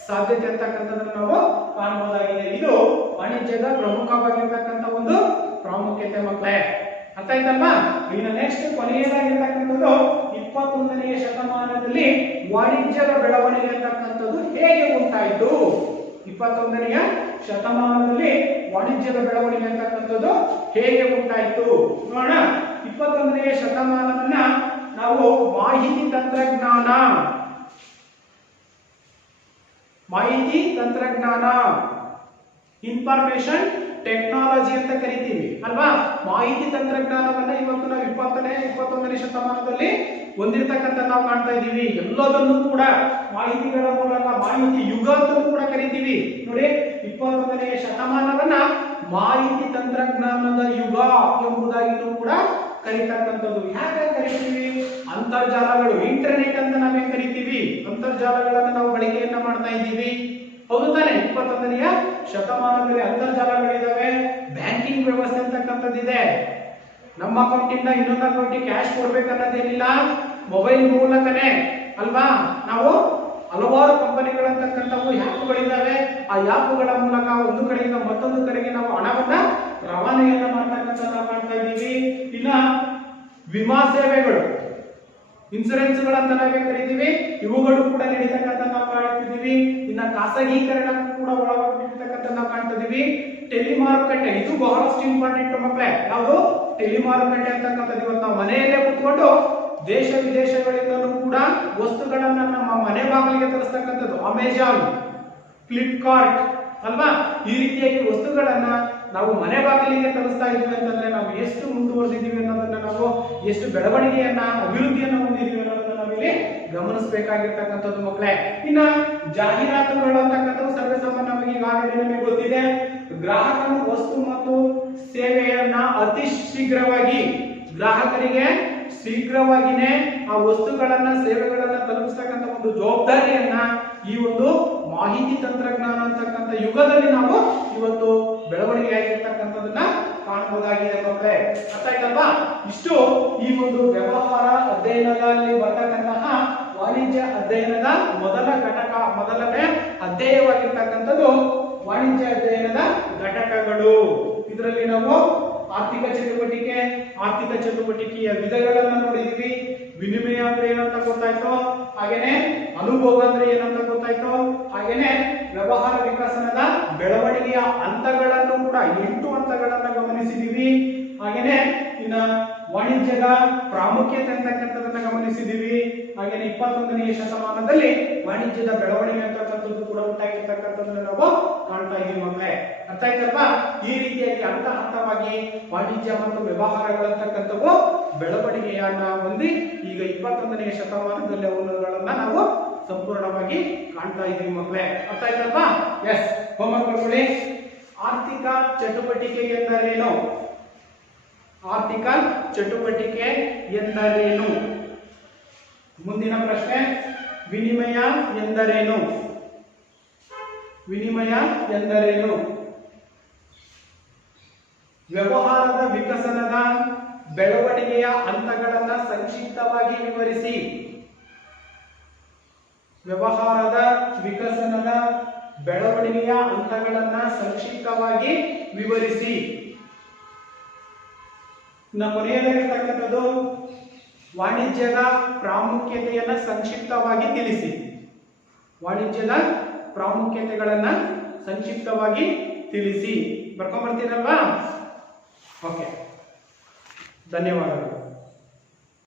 ಸಾಧ್ಯತೆ ಅಂತಕ್ಕಂಥದ್ದನ್ನು ನಾವು ಕಾಣಬಹುದಾಗಿದೆ. ಇದು ವಾಣಿಜ್ಯದ ಪ್ರಮುಖವಾಗಿರ್ತಕ್ಕಂಥ ಒಂದು ಪ್ರಾಮುಖ್ಯತೆ ಮಕ್ಕಳೇ. ಅರ್ಥ ಆಯ್ತಲ್ವಾ? ಇನ್ನು ನೆಕ್ಸ್ಟ್ ಕೊನೆಯದಾಗಿರ್ತಕ್ಕಂಥದ್ದು 21ನೇ ಶತಮಾನದಲ್ಲಿ ವಾಣಿಜ್ಯದ ಬೆಳವಣಿಗೆ ಅಂತಕ್ಕಂಥದ್ದು ಹೇಗೆ ಉಂಟಾಯಿತು? 21ನೇ ಶತಮಾನದಲ್ಲಿ ವಾಣಿಜ್ಯದ ಬೆಳವಣಿಗೆ ಅಂತಕ್ಕಂಥದ್ದು ಹೇಗೆ ಉಂಟಾಯಿತು ನೋಡೋಣ. 21ನೇ ಶತಮಾನವನ್ನ ನಾವು ಮಾಹಿತಿ ತಂತ್ರಜ್ಞಾನ ಇನ್ಫಾರ್ಮೇಶನ್ ಟೆಕ್ನಾಲಜಿ ಅಂತ ಕರಿತೀವಿ ಅಲ್ವಾ. ಮಾಹಿತಿ ತಂತ್ರಜ್ಞಾನವನ್ನ ಇವತ್ತು ನಾವು 21ನೇ ಶತಮಾನದಲ್ಲಿ ಹೊಂದಿರತಕ್ಕಂಥ ನಾವು ಕಾಣ್ತಾ ಇದ್ದೀವಿ. ಎಲ್ಲದನ್ನು ಕೂಡ ಮಾಹಿತಿಗಳ ಮೂಲಕ ಮಾಹಿತಿ ಯುಗ ಅಂತ ಕೂಡ ಕರಿತೀವಿ ನೋಡಿ. 21ನೇ ಶತಮಾನವನ್ನ ಮಾಹಿತಿ ತಂತ್ರಜ್ಞಾನದ ಯುಗ ಎಂಬುದಾಗಿಯೂ ಕೂಡ ಕರೀತಕ್ಕಂಥದ್ದು. ಯಾಕೆ ಕರಿತೀವಿ? ಅಂತರ್ಜಾಲಗಳು, ಇಂಟರ್ನೆಟ್ ಅಂತ ನಾವೇನ್ ಕರಿತೀವಿ, ಅಂತರ್ಜಾಲಗಳನ್ನ ನಾವು ಬಳಕೆಯನ್ನ ಮಾಡ್ತಾ ಇದ್ದೀವಿ. ಹೌದು ತಾನೆ? 21ನೇ ಶತಮಾನದಲ್ಲಿ ಅಂತರ್ಜಾಲಗಳಿದಾವೆ, ಬ್ಯಾಂಕಿಂಗ್ ವ್ಯವಸ್ಥೆ ಅಂತಕ್ಕಂಥದ್ದಿದೆ. ನಮ್ಮ ಅಕೌಂಟಿಂದ ಇನ್ನೊಂದು ಅಕೌಂಟಿಗೆ ಕ್ಯಾಶ್ ಕೊಡ್ಬೇಕನ್ನೋದೇನಿಲ್ಲ, ಮೊಬೈಲ್ ಮೂಲಕನೇ ಅಲ್ವಾ. ನಾವು ಹಲವಾರು ಕಂಪನಿಗಳಂತಕ್ಕಂಥವು ಆ್ಯಪ್ಗಳಿದ್ದಾವೆ. ಆ ಆ್ಯಪ್ಗಳ ಮೂಲಕ ಒಂದು ಕಡೆಯಿಂದ ಮತ್ತೊಂದು ಕಡೆಗೆ ನಾವು ಹಣವನ್ನ ರವಾನೆಯನ್ನ ಮಾಡ್ತಕ್ಕಂಥ ನಾವು ಕಾಣ್ತಾ ಇದ್ದೀವಿ. ಇನ್ನ ವಿಮಾ ಸೇವೆಗಳು, ಇನ್ಸೂರೆನ್ಸ್ಗಳಂತ ನಾವೇ ಕರಿತೀವಿ, ಇವುಗಳು ಕೂಡ ನಡೀತಕ್ಕಂಥ ನಾವು ಕಾಣ್ತಿದ್ದೀವಿ. ಇನ್ನ ಖಾಸಗೀಕರಣ ಕೂಡ ಒಳಗೊಂಡಿರ್ತಕ್ಕಂಥ ನಾವು ಕಾಣ್ತಿದ್ದೀವಿ. ಟೆಲಿಮಾರುಕಟ್ಟೆ, ಇದು ಬಹಳಷ್ಟು ಇಂಪಾರ್ಟೆಂಟ್ ಮಕ್ಕಳೇ. ಯಾವುದು? ಟೆಲಿಮಾರುಕಟ್ಟೆ ಅಂತಕ್ಕಂಥದ್ದು. ಇವತ್ತು ನಾವು ಮನೆಯಲ್ಲೇ ಕೂತ್ಕೊಂಡು ದೇಶ ವಿದೇಶಗಳಿಂದಲೂ ಕೂಡ ವಸ್ತುಗಳನ್ನ ನಮ್ಮ ಮನೆ ಬಾಗಿಲಿಗೆ ತರಿಸ್ತಕ್ಕಂಥದ್ದು. ಅಮೆಜಾನ್, ಫ್ಲಿಪ್ಕಾರ್ಟ್ ಅಲ್ವಾ, ಈ ರೀತಿಯಾಗಿ ವಸ್ತುಗಳನ್ನ ನಾವು ಮನೆ ಬಾಗಿಲಿಗೆ ತರಿಸ್ತಾ ಇದ್ದೀವಿ ಅಂತಂದ್ರೆ ನಾವು ಎಷ್ಟು ಮುಂದುವರೆದಿದ್ದೀವಿ ಅನ್ನೋದನ್ನ, ನಾವು ಎಷ್ಟು ಬೆಳವಣಿಗೆಯನ್ನ ಅಭಿವೃದ್ಧಿಯನ್ನ ಹೊಂದಿದ್ದೀವಿ ಅನ್ನೋದನ್ನ ನಾವಿಲ್ಲಿ ಗಮನಿಸಬೇಕಾಗಿರ್ತಕ್ಕಂಥದ್ದು ಮಕ್ಕಳೇ. ಇನ್ನ ಜಾಹೀರಾತುಗಳು ಅಂತಕ್ಕಂಥದ್ದು ಸರ್ವೇಸಾಮಾನ್ಯವಾಗಿ ಈಗಾಗಲೇ ನಮಗೆ ಗೊತ್ತಿದೆ. ಗ್ರಾಹಕನು ವಸ್ತು ಮತ್ತು ಸೇವೆಯನ್ನ ಅತಿ ಶೀಘ್ರವಾಗಿ ಗ್ರಾಹಕರಿಗೆ ಶೀಘ್ರವಾಗಿನೇ ಆ ವಸ್ತುಗಳನ್ನ ಸೇವೆಗಳನ್ನ ತಲುಪಿಸ್ತಕ್ಕಂಥ ಒಂದು ಜವಾಬ್ದಾರಿಯನ್ನ ಈ ಒಂದು ಮಾಹಿತಿ ತಂತ್ರಜ್ಞಾನ ಅಂತಕ್ಕಂಥ ಯುಗದಲ್ಲಿ ನಾವು ಇವತ್ತು ಬೆಳವಣಿಗೆ ಆಗಿರ್ತಕ್ಕಂಥದನ್ನ ಕಾಣಬಹುದಾಗಿದೆ ಮಕ್ಕಳೇ. ಅರ್ಥ ಆಯ್ತಲ್ವಾ? ಇಷ್ಟು ಈ ಒಂದು ವ್ಯವಹಾರ ಅಧ್ಯಯನದಲ್ಲಿ ಬರ್ತಕ್ಕಂತಹ ವಾಣಿಜ್ಯ ಅಧ್ಯಯನದ ಮೊದಲನೇ ಅಧ್ಯಾಯವಾಗಿರ್ತಕ್ಕಂಥದ್ದು ವಾಣಿಜ್ಯ ಅಧ್ಯಯನದ ಘಟಕಗಳು. ಇದರಲ್ಲಿ ನಾವು ಆರ್ಥಿಕ ಚಟುವಟಿಕೆಯ ವಿಧಗಳನ್ನ ನೋಡಿದೀವಿ. ವಿನಿಮಯ ಅಂದ್ರೆ ಏನಂತ ಗೊತ್ತಾಯ್ತು, ಹಾಗೇನೆ ಅನುಭೋಗ ಅಂದ್ರೆ ಏನಂತ ಗೊತ್ತಾಯ್ತು, ಹಾಗೇನೆ ವ್ಯವಹಾರ ವಿಕಸನದ ಬೆಳವಣಿಗೆಯ ಹಂತಗಳನ್ನು ಕೂಡ 8 ಹಂತಗಳನ್ನ ಗಮನಿಸಿದೀವಿ. ಹಾಗೇನೆ ಇನ್ನ ವಾಣಿಜ್ಯದ ಪ್ರಾಮುಖ್ಯತೆ ಅಂತಕ್ಕಂಥದನ್ನ ಗಮನಿಸಿದೀವಿ. ಹಾಗೇನೆ 21ನೇ ಶತಮಾನದಲ್ಲಿ ವಾಣಿಜ್ಯದ ಬೆಳವಣಿಗೆ ಅಂತಕ್ಕಂಥದ್ದು ಕೂಡ ಉಂಟಾಗಿರ್ತಕ್ಕಂಥದ್ದನ್ನ ನಾವು ಕಾಣ್ತಾ ಇದ್ದೀವಿ ಮಕ್ಕಳೇ. ಅರ್ಥ ಆಯ್ತಲ್ವಾ? ಈ ರೀತಿಯಾಗಿ ಹಂತ ಹಂತವಾಗಿ ವಾಣಿಜ್ಯ ಮತ್ತು ವ್ಯವಹಾರಗಳಂತಕ್ಕಂಥವು ಬೆಳವಣಿಗೆಯನ್ನ ಹೊಂದಿ ಈಗ 21ನೇ ಶತಮಾನದಲ್ಲಿ ಅವುಗಳನ್ನ ನಾವು ಸಂಪೂರ್ಣವಾಗಿ ಕಾಣ್ತಾ ಇದೀವಿ ಮಕ್ಕಳೇ. ಅರ್ಥ ಆಯ್ತಲ್ವಾ? ಎಸ್, ಹೋಮ್ವರ್ಕ್ ಮಾಡ್ಕೊಳ್ಳಿ. ಆರ್ಥಿಕ ಚಟುವಟಿಕೆ ಎಂದರೇನು? ಆರ್ಥಿಕ ಚಟುವಟಿಕೆ ಎಂದರೇನು? ಮುಂದಿನ ಪ್ರಶ್ನೆ, ವಿನಿಮಯ ಎಂದರೇನು? ವಿನಿಮಯ ಎಂದರೇನು? ವ್ಯವಹಾರದ ವಿಕಸನದ ಬೆಳವಣಿಗೆಯ ಹಂತಗಳನ್ನ ಸಂಕ್ಷಿಪ್ತವಾಗಿ ವಿವರಿಸಿ. ವ್ಯವಹಾರದ ವಿಕಸನದ ಬೆಳವಣಿಗೆಯ ಹಂತಗಳನ್ನ ಸಂಕ್ಷಿಪ್ತವಾಗಿ ವಿವರಿಸಿ. ಕೊನೆಯದಾಗಿರ್ತಕ್ಕಂಥದ್ದು ವಾಣಿಜ್ಯದ ಪ್ರಾಮುಖ್ಯತೆಯನ್ನ ಸಂಕ್ಷಿಪ್ತವಾಗಿ ತಿಳಿಸಿ. ವಾಣಿಜ್ಯದ ಪ್ರಾಮುಖ್ಯತೆಗಳನ್ನ ಸಂಕ್ಷಿಪ್ತವಾಗಿ ತಿಳಿಸಿ. ಬರ್ಕೊಂಡ್ಬರ್ತೀರಲ್ವಾ? ಓಕೆ, ಧನ್ಯವಾದಗಳು.